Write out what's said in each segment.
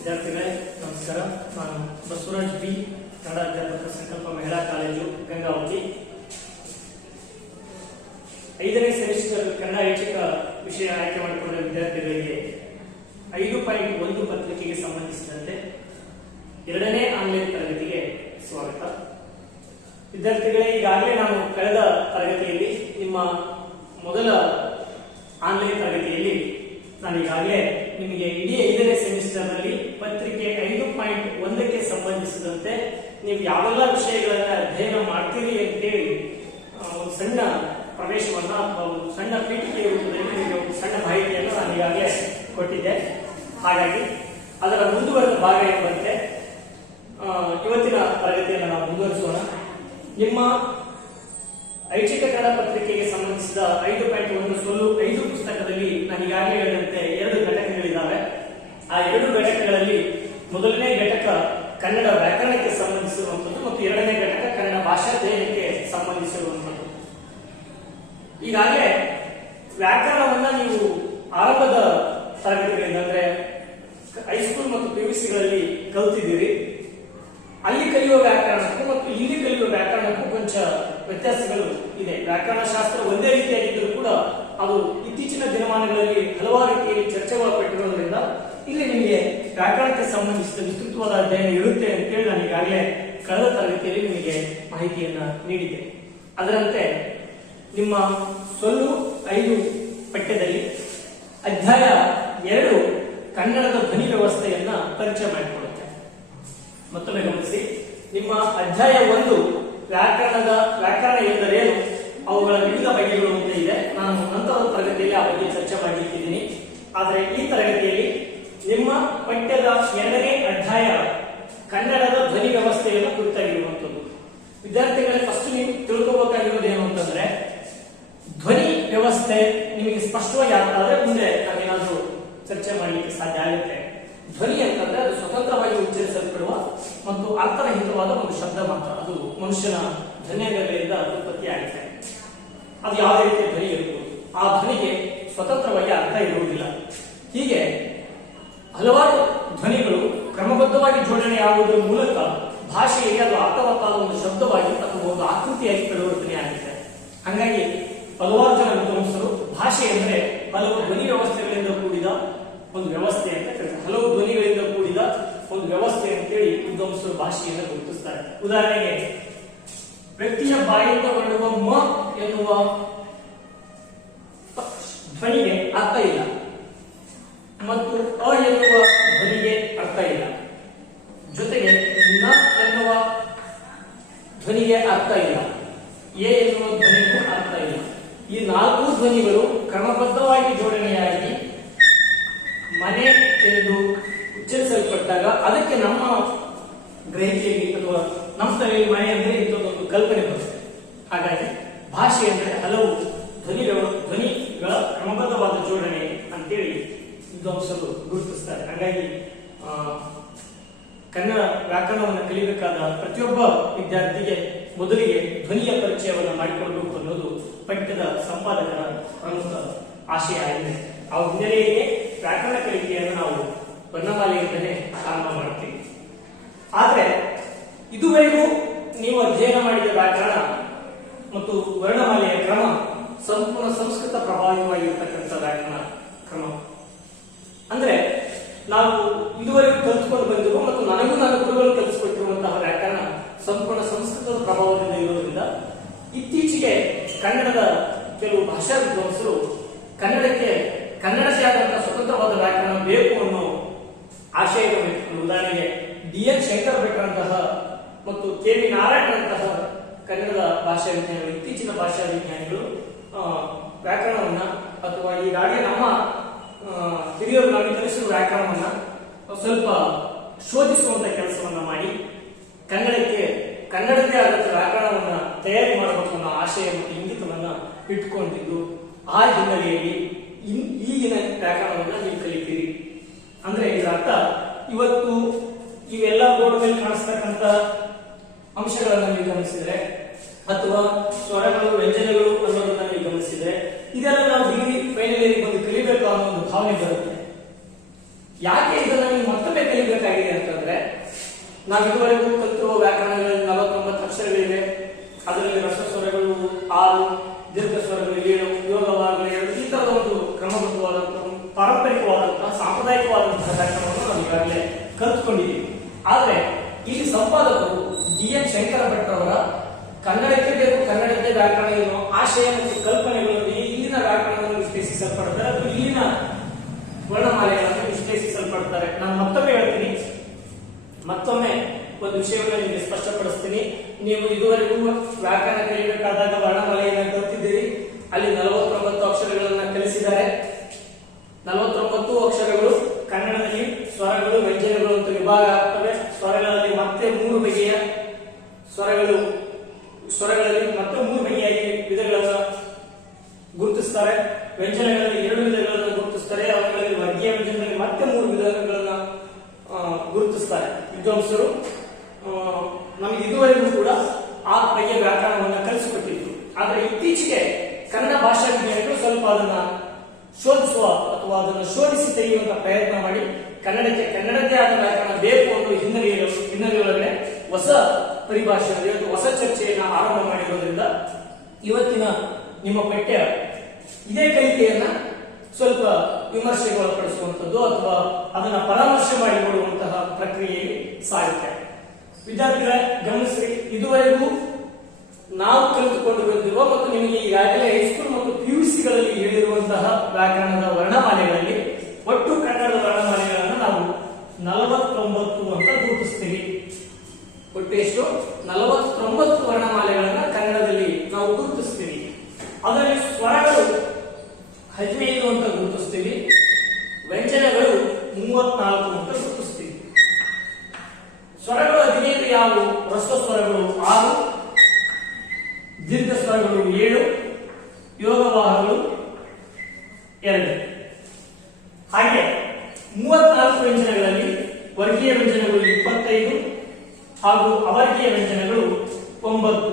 ವಿದ್ಯಾರ್ಥಿಗಳೇ ನಮಸ್ಕಾರ. ನಾನು ಬಸವರಾಜ್ ಬಿ, ಕನ್ನಡ ಅಧ್ಯಾಪಕ, ಸಂಕಲ್ಪ ಮಹಿಳಾ ಕಾಲೇಜು, ಗಂಗಾವತಿ. 5ನೇ ಸೆಮಿಸ್ಟರ್ ಕನ್ನಡ ಐಚ್ಛಿಕ ವಿಷಯ ಆಯ್ಕೆ ಮಾಡಿಕೊಂಡ ವಿದ್ಯಾರ್ಥಿಗಳಿಗೆ 5.1 ಪತ್ರಿಕೆಗೆ ಸಂಬಂಧಿಸಿದಂತೆ 2ನೇ ಆನ್ಲೈನ್ ತರಗತಿಗೆ ಸ್ವಾಗತ. ವಿದ್ಯಾರ್ಥಿಗಳೇ, ಈಗಾಗಲೇ ನಾನು ಕಳೆದ ತರಗತಿಯಲ್ಲಿ ನಿಮ್ಮ ಮೊದಲ ಆನ್ಲೈನ್ ತರಗತಿಯಲ್ಲಿ ನಾನು ಈಗಾಗಲೇ ನಿಮಗೆ ಇಡೀ 5ನೇ ಸೆಮಿಸ್ಟರ್ ನಲ್ಲಿ ಪತ್ರಿಕೆ 5.1ಕ್ಕೆ ಸಂಬಂಧಿಸಿದಂತೆ ನೀವು ಯಾವೆಲ್ಲ ವಿಷಯಗಳನ್ನ ಅಧ್ಯಯನ ಮಾಡ್ತೀರಿ ಅಂತೇಳಿ ಒಂದು ಸಣ್ಣ ಪ್ರವೇಶವನ್ನ ಅಥವಾ ಒಂದು ಸಣ್ಣ ಪೀಠಿಕೆ ರೂಪದಲ್ಲಿ ನಿಮಗೆ ಒಂದು ಸಣ್ಣ ಮಾಹಿತಿಯನ್ನು ನಾನು ಈಗಾಗಲೇ ಕೊಟ್ಟಿದ್ದೆ. ಹಾಗಾಗಿ ಅದರ ಮುಂದುವರೆದ ಭಾಗ ಎಂಬಂತೆ ಇವತ್ತಿನ ತರಗತಿಯನ್ನು ನಾವು ಮುಂದುವರಿಸೋಣ. ನಿಮ್ಮ ಐಚ್ಛಿಕ ಕನ್ನಡ ಪತ್ರಿಕೆಗೆ ಸಂಬಂಧಿಸಿದ 5.1 ಸೊಲ್ಲು 5 ಪುಸ್ತಕದಲ್ಲಿ ನಾನು ಈಗಾಗಲೇ ಹೇಳಿದಂತೆ 2 ಘಟಕಗಳಿದ್ದಾವೆ. ಆ 2 ಘಟಕಗಳಲ್ಲಿ ಮೊದಲನೇ ಘಟಕ ಕನ್ನಡ ವ್ಯಾಕರಣಕ್ಕೆ ಸಂಬಂಧಿಸಿರುವಂಥದ್ದು ಮತ್ತು 2ನೇ ಘಟಕ ಕನ್ನಡ ಭಾಷಾಧ್ಯಯನಕ್ಕೆ ಸಂಬಂಧಿಸಿರುವಂಥದ್ದು. ಈಗಾಗಲೇ ವ್ಯಾಕರಣವನ್ನ ನೀವು ಆರಂಭದ ತರಗತಿಗಳಿಂದ ಅಂದ್ರೆ ಹೈಸ್ಕೂಲ್ ಮತ್ತು PUCಗಳಲ್ಲಿ ಕಲಿತಿದ್ದೀರಿ. ಅಲ್ಲಿ ಕಲಿಯುವ ವ್ಯಾಕರಣಕ್ಕೂ ಮತ್ತು ಇಲ್ಲಿ ಕಲಿಯುವ ವ್ಯಾಕರಣಕ್ಕೂ ಕೊಂಚ ವ್ಯತ್ಯಾಸಗಳು ಇದೆ. ವ್ಯಾಕರಣ ಶಾಸ್ತ್ರ ಒಂದೇ ರೀತಿಯಾಗಿದ್ದರೂ ಕೂಡ ಅದು ಇತ್ತೀಚಿನ ದಿನಮಾನಗಳಲ್ಲಿ ಹಲವಾರು ರೀತಿಯಲ್ಲಿ ಚರ್ಚೆಗೊಳಪಟ್ಟಿರುವುದರಿಂದ ಇಲ್ಲಿ ನಿಮಗೆ ವ್ಯಾಕರಣಕ್ಕೆ ಸಂಬಂಧಿಸಿದ ವಿಸ್ತೃತವಾದ ಅಧ್ಯಯನ ಇರುತ್ತೆ ಅಂತೇಳಿ ನಾನು ಈಗಾಗಲೇ ಕಳೆದ ತರಗತಿಯಲ್ಲಿ ನಿಮಗೆ ಮಾಹಿತಿಯನ್ನ ನೀಡಿದ್ದೆ. ಅದರಂತೆ ನಿಮ್ಮ ಸೊಲ್ಲು 5 ಪಠ್ಯದಲ್ಲಿ ಅಧ್ಯಾಯ 2 ಕನ್ನಡದ ಧ್ವನಿ ವ್ಯವಸ್ಥೆಯನ್ನ ಪರಿಚಯ ಮಾಡಿಕೊಳ್ಳುತ್ತೆ. ಮತ್ತೊಮ್ಮೆ ಗಮನಿಸಿ, ನಿಮ್ಮ ಅಧ್ಯಾಯ 1 ವ್ಯಾಕರಣ ಎಂದರೇನು, ಅವುಗಳ ವಿವಿಧ ಬಗೆಗಳು ಅಂತ ಇದೆ. ನಾನು ನಂತರದ ತರಗತಿಯಲ್ಲಿ ಆ ಬಗ್ಗೆ ಚರ್ಚೆ ಮಾಡಲಿಕ್ಕಿದ್ದೀನಿ. ಆದರೆ ಈ ತರಗತಿಯಲ್ಲಿ ನಿಮ್ಮ ಪಠ್ಯದ 2ನೇ ಅಧ್ಯಾಯ ಕನ್ನಡದ ಧ್ವನಿ ವ್ಯವಸ್ಥೆಯನ್ನು ಕುರಿತಾಗಿರುವಂಥದ್ದು. ವಿದ್ಯಾರ್ಥಿಗಳೇ, ಫಸ್ಟ್ ನೀವು ತಿಳ್ಕೋಬೇಕಾಗಿರೋದು ಏನು ಅಂತಂದ್ರೆ, ಧ್ವನಿ ವ್ಯವಸ್ಥೆ ನಿಮಗೆ ಸ್ಪಷ್ಟವಾಗಿ ಆದ್ರೆ ಮುಂದೆ ನಾವೇನಾದ್ರೂ ಚರ್ಚೆ ಮಾಡಲಿಕ್ಕೆ ಸಾಧ್ಯ ಆಗುತ್ತೆ. ಧ್ವನಿ ಅಂತಂದ್ರೆ ಅದು ಸ್ವತಂತ್ರವಾಗಿ ಉಚ್ಚರಿಸಲ್ಪಡುವ ಮತ್ತು ಅರ್ಥರಹಿತವಾದ ಒಂದು ಶಬ್ದ ಮಾತ್ರ. ಅದು ಮನುಷ್ಯನ ಧ್ವನ್ಯಗಳಿಂದ ಉತ್ಪತ್ತಿ ಆಗುತ್ತೆ. ಅದು ಯಾವುದೇ ರೀತಿಯ ಧ್ವನಿ ಇರಬಹುದು. ಆ ಧ್ವನಿಗೆ ಸ್ವತಂತ್ರವಾಗಿ ಅರ್ಥ ಇರುವುದಿಲ್ಲ. ಹೀಗೆ ಹಲವಾರು ಧ್ವನಿಗಳು ಕ್ರಮಬದ್ಧವಾಗಿ ಜೋಡಣೆಯಾಗುವುದರ ಮೂಲಕ ಭಾಷೆಗೆ ಅದು ಅರ್ಥವತ್ತಾದ ಒಂದು ಶಬ್ದವಾಗಿ ಅಥವಾ ಒಂದು ಆಕೃತಿಯಾಗಿ ಪರಿವರ್ತನೆ ಆಗುತ್ತೆ. ಹಾಗಾಗಿ ಹಲವಾರು ಜನ ವಿದ್ವಾಂಸರು ಭಾಷೆ ಅಂದ್ರೆ ಹಲವು ಧ್ವನಿ ವ್ಯವಸ್ಥೆಗಳಿಂದ ಕೂಡಿದ ಒಂದು ವ್ಯವಸ್ಥೆ ಅಂತ ಕರೀತಾರೆ. ಹಲವು ಧ್ವನಿಗಳಿಂದ ಕೂಡಿದ ಒಂದು ವ್ಯವಸ್ಥೆ ಅಂತೇಳಿ ವಿದ್ವಾಂಸರು ಭಾಷೆಯನ್ನು ಗುರುತಿಸ್ತಾರೆ. ಉದಾಹರಣೆಗೆ, ವ್ಯಕ್ತಿಯ ಬಾಯಿಂದ ಹೊರಡುವ ಮ ಎನ್ನುವ ಧ್ವನಿಗೆ ಅರ್ಥ ಇಲ್ಲ ಮತ್ತು ಅ ಎನ್ನುವ ಧ್ವನಿಗೆ ಅರ್ಥ ಇಲ್ಲ. ಜೊತೆಗೆ ನ ಎನ್ನುವ ಧ್ವನಿಗೆ ಅರ್ಥ ಇಲ್ಲ, ಎ ಎನ್ನುವ ಧ್ವನಿಗೂ ಅರ್ಥ ಇಲ್ಲ. ಈ 4 ಧ್ವನಿಗಳು ಕ್ರಮಬದ್ಧವಾಗಿ ಜೋಡಣೆಯಾಗಿ ಮನೆ ಎಂದು ಉಚ್ಚರಿಸಲ್ಪಟ್ಟಾಗ ಅದಕ್ಕೆ ನಮ್ಮ ಗ್ರಹಿಕೆಯಲ್ಲಿ ಅಥವಾ ನಮ್ಮ ತಲೆಯಲ್ಲಿ ಮನೆ ಅಂದ್ರೆ ಇಂಥದ್ದೊಂದು ಕಲ್ಪನೆ ಬರುತ್ತೆ. ಹಾಗಾಗಿ ಭಾಷೆ ಅಂದ್ರೆ ಹಲವು ಧ್ವನಿಗಳ ಕ್ರಮಬದ್ಧವಾದ ಜೋಡಣೆ ಅಂತೇಳಿ ವಿದ್ವಾಂಸರು ಗುರುತಿಸ್ತಾರೆ. ಹಾಗಾಗಿ ಕನ್ನಡ ವ್ಯಾಕರಣವನ್ನು ಕಲಿಬೇಕಾದ ಪ್ರತಿಯೊಬ್ಬ ವಿದ್ಯಾರ್ಥಿಗೆ ಮೊದಲಿಗೆ ಧ್ವನಿಯ ಪರಿಚಯವನ್ನು ಮಾಡಿಕೊಳ್ಬೇಕು ಅನ್ನೋದು ಪಠ್ಯದ ಸಂಪಾದಕರ ಪ್ರಮುಖ ಆಶಯ ಆಗಿದೆ. ಆ ಹಿನ್ನೆಲೆಯಲ್ಲಿ ವ್ಯಾಕರಣ ಕಲಿಕೆಯನ್ನು ನಾವು ವರ್ಣಮಾಲೆಯಿಂದಲೇ ಆರಂಭ ಮಾಡ್ತೀವಿ. ಆದ್ರೆ ಇದುವರೆಗೂ ನೀವು ಅಧ್ಯಯನ ಮಾಡಿದ ವ್ಯಾಕರಣ ಮತ್ತು ವರ್ಣಮಾಲೆಯ ಕ್ರಮ ಸಂಪೂರ್ಣ ಸಂಸ್ಕೃತ ಪ್ರಭಾವಿತವಾಗಿರ್ತಕ್ಕಂಥ ವ್ಯಾಕರಣ ಕ್ರಮ. ಅಂದ್ರೆ ನಾವು ಇದುವರೆಗೂ ಕಲಿತುಕೊಂಡು ಬಂದಿರುವ ಮತ್ತು ನನಗೂ ನನ್ನ ಗುರುಗಳು ಕಲಿಸಿಕೊಟ್ಟಿರುವಂತಹ ವ್ಯಾಕರಣ ಸಂಪೂರ್ಣ ಸಂಸ್ಕೃತದ ಪ್ರಭಾವದಿಂದ ಇರುವುದರಿಂದ ಇತ್ತೀಚೆಗೆ ಕನ್ನಡದ ಕೆಲವು ಭಾಷಾ ವಿದ್ವಾಂಸರು ಕನ್ನಡಕ್ಕೆ ಕನ್ನಡದೇ ಆದಂತಹ ಸ್ವತಂತ್ರವಾದ ವ್ಯಾಕರಣ ಬೇಕು ಅನ್ನೋ ಆಶಯವನ್ನು ಇಟ್ಟುಕೊಂಡು, ಉದಾಹರಣೆಗೆ DN ಶಂಕರ್ ಭಟ್ರಂತಹ ಮತ್ತು KV ನಾರಾಯಣರಂತಹ ಕನ್ನಡದ ಭಾಷಾ ವಿಜ್ಞಾನಿಗಳು, ಇತ್ತೀಚಿನ ಭಾಷಾ ವಿಜ್ಞಾನಿಗಳು ವ್ಯಾಕರಣವನ್ನ ಅಥವಾ ಈಗಾಗಲೇ ನಮ್ಮ ಹಿರಿಯರು ನಮಗೆ ಕಲಿಸಿರುವ ವ್ಯಾಕರಣವನ್ನ ಸ್ವಲ್ಪ ಶೋಧಿಸುವಂತ ಕೆಲಸವನ್ನ ಮಾಡಿ ಕನ್ನಡಕ್ಕೆ ಆದಂತ ವ್ಯಾಕರಣವನ್ನ ತಯಾರಿ ಮಾಡಬೇಕು ಅನ್ನೋ ಆಶಯ ಮತ್ತು ಇಂಗಿತವನ್ನ ಇಟ್ಕೊಂಡಿದ್ದು, ಆ ಹಿನ್ನೆಲೆಯಲ್ಲಿ ಈಗಿನ ವ್ಯಾಕರಣವನ್ನ ನೀವು ಕಲಿತೀರಿ. ಅಂದ್ರೆ ಇದರ ಅರ್ಥ, ಇವತ್ತು ಇವೆಲ್ಲ ಬೋರ್ಡ್ ಮೇಲೆ ಕಾಣಿಸ್ತಕ್ಕಂಥ ಅಂಶಗಳನ್ನ ನೀವು ಗಮನಿಸಿದ್ರೆ ಅಥವಾ ಸ್ವರಗಳು, ವ್ಯಂಜನಗಳು ಅನ್ನೋದನ್ನ ನೀವು ಗಮನಿಸಿದ್ರೆ ಇದೆಲ್ಲ ನಾವು ಡಿಗ್ರಿ ಫೈನಲ್ ಇಯರ್ ಬಂದು ಕಲಿಬೇಕು ಅನ್ನೋ ಒಂದು ಭಾವನೆ ಬರುತ್ತೆ. ಯಾಕೆ ಇದನ್ನ ನೀವು ಮತ್ತೊಮ್ಮೆ ಕಲಿಬೇಕು ಆಗಿದೆ ಅಂತಂದ್ರೆ, ನಾವು ಇದುವರೆಗೂ ಕಲಿತಿರುವ ವ್ಯಾಕರಣಗಳಲ್ಲಿ 49 ಅಕ್ಷರಗಳಿವೆ. ಅದರಲ್ಲಿ ರಸ ಸ್ವರಗಳು 6, ದೀರ್ಘ ಸ್ವರಗಳು 7, ಯೋಗವಾಗಲು 2, ಈ ತರದ ಒಂದು ಕ್ರಮಬದ್ಧವಾದಂತಹ ಪಾರಂಪರಿಕವಾದಂತಹ ಸಾಂಪ್ರದಾಯಿಕವಾದಂತಹ ವ್ಯಾಕರಣವನ್ನು ನಾವು ಈಗಾಗಲೇ ಕಲಿತುಕೊಂಡಿದ್ದೀವಿ. ಆದ್ರೆ ಇಲ್ಲಿ ಸಂಪಾದಕರು DN ಶಂಕರ ಭಟ್ರವರ ಕನ್ನಡಕ್ಕೆ ಬೇಕು ಕನ್ನಡದ್ದೇ ವ್ಯಾಕರಣ ಎನ್ನುವ ಆಶಯ ಮತ್ತು ಕಲ್ಪನೆಗಳೊಂದಿಗೆ ಇಲ್ಲಿನ ವ್ಯಾಕರಣವನ್ನು ವಿಶ್ಲೇಷಿಸಲ್ಪಡ್ತಾರೆ, ಅಥವಾ ಇಲ್ಲಿನ ವರ್ಣಮಾಲೆಗಳನ್ನು ವಿಶ್ಲೇಷಿಸಲ್ಪಡ್ತಾರೆ. ನಾನು ಮತ್ತೊಮ್ಮೆ ಹೇಳ್ತೀನಿ, ಮತ್ತೊಮ್ಮೆ ಒಂದು ವಿಷಯವನ್ನು ನಿಮಗೆ ಸ್ಪಷ್ಟಪಡಿಸ್ತೀನಿ. ನೀವು ಇದುವರೆಗೂ ವ್ಯಾಕರಣ ಕಲಿಯಬೇಕಾದಾಗ ವರ್ಣಮಾಲೆಯನ್ನು ಕಲಿತಿದ್ದೀರಿ. ಅಲ್ಲಿ 49 ಅಕ್ಷರಗಳನ್ನ ಕಲಿಸಿದ್ದಾರೆ. 49 ಅಕ್ಷರಗಳು ಕನ್ನಡದಲ್ಲಿ ಸ್ವರಗಳು, ವ್ಯಂಜನಗಳು ಅಂತ ವಿಭಾಗ ಆಗ್ತವೆ. ಸ್ವರಗಳಲ್ಲಿ ಮತ್ತೆ 3 ಬಗೆಯ ಸ್ವರಗಳಲ್ಲಿ ಮತ್ತೆ 3 ಬಗೆಯಾಗಿ ವಿಧಗಳನ್ನು ಗುರುತಿಸ್ತಾರೆ. ವ್ಯಂಜನಗಳಲ್ಲಿ 2 ವಿಧಗಳನ್ನು ಗುರುತಿಸ್ತಾರೆ. ಅವುಗಳಲ್ಲಿ ವರ್ಗೀಯ ವ್ಯಂಜನದಲ್ಲಿ ಮತ್ತೆ 3 ವಿಧಗಳನ್ನ ಗುರುತಿಸ್ತಾರೆ ವಿದ್ವಾಂಸರು. ನಮಗೆ ಇದುವರೆಗೂ ಕೂಡ ಆ ಬಗೆಯ ವ್ಯಾಕರಣವನ್ನು ಕಲಿಸಿಕೊಟ್ಟಿದ್ರು. ಆದ್ರೆ ಇತ್ತೀಚೆಗೆ ಕನ್ನಡ ಭಾಷಾ ವಿಜ್ಞಾನಿಗಳು ಸ್ವಲ್ಪ ಅದನ್ನ ಶೋಧಿಸುವ ಅಥವಾ ಅದನ್ನು ಶೋಧಿಸಿ ತೆಗೆಯುವಂತಹ ಪ್ರಯತ್ನ ಮಾಡಿ ಕನ್ನಡಕ್ಕೆ ಕನ್ನಡದ್ದೇ ಆದ ವ್ಯಾಕರಣ ಬೇಕು ಅನ್ನೋ ಹಿನ್ನೆಲೆಯೊಳಗಡೆ ಹೊಸ ಪರಿಭಾಷೆಯಲ್ಲಿ ಒಂದು ಹೊಸ ಚರ್ಚೆಯನ್ನು ಆರಂಭ ಮಾಡಿರೋದ್ರಿಂದ ಇವತ್ತಿನ ನಿಮ್ಮ ಪಠ್ಯ ಇದೇ ಕಲಿಕೆಯನ್ನ ಸ್ವಲ್ಪ ವಿಮರ್ಶೆಗೆ ಒಳಪಡಿಸುವಂಥದ್ದು ಅಥವಾ ಅದನ್ನ ಪರಾಮರ್ಶೆ ಮಾಡಿ ನೋಡುವಂತಹ ಪ್ರಕ್ರಿಯೆಯಲ್ಲಿ ಸಾಗುತ್ತೆ. ವಿದ್ಯಾರ್ಥಿಗಳೇ ಗಮನಿಸಿ, ಇದುವರೆಗೂ ನಾವು ಕಲಿತುಕೊಂಡು ಬಂದಿರುವ ಮತ್ತು ನಿಮಗೆ ಈಗಾಗಲೇ ಹೈಸ್ಕೂಲ್ ಮತ್ತು PUCಗಳಲ್ಲಿ ಹೇಳಿರುವಂತಹ ವ್ಯಾಕರಣದ ವರ್ಣಮಾಲೆಗಳಲ್ಲಿ ಒಟ್ಟು ಕನ್ನಡದ ವರ್ಣಮಾಲೆಗಳನ್ನು ನಾವು 49 ಅಂತ ಗುರುತಿಸ್ತೀವಿ. ಒಟ್ಟು ಎಷ್ಟು? 49 ವರ್ಣಮಾಲೆಗಳನ್ನ ಕನ್ನಡದಲ್ಲಿ ನಾವು ಗುರುತಿಸ್ತೀವಿ. ಅದರಲ್ಲಿ ಸ್ವರಗಳು 15 ಅಂತ ಗುರುತಿಸ್ತೀವಿ, ವ್ಯಂಜನಗಳು 34 ಅಂತ ಗುರುತಿಸ್ತೀವಿ. ಸ್ವರಗಳು 15 ಯಾವುವು? ಹ್ರಸ್ವ ಸ್ವರಗಳು 6, ದೀರ್ಘ ಸ್ವರಗಳು 7, ಯೋಗವಾಹಗಳು 2. ಹಾಗೆ 34 ವ್ಯಂಜನಗಳಲ್ಲಿ ವರ್ಗೀಯ ವ್ಯಂಜನಗಳು 25 ಹಾಗೂ ಅವರ್ಗೀಯ ವ್ಯಂಜನಗಳು 9.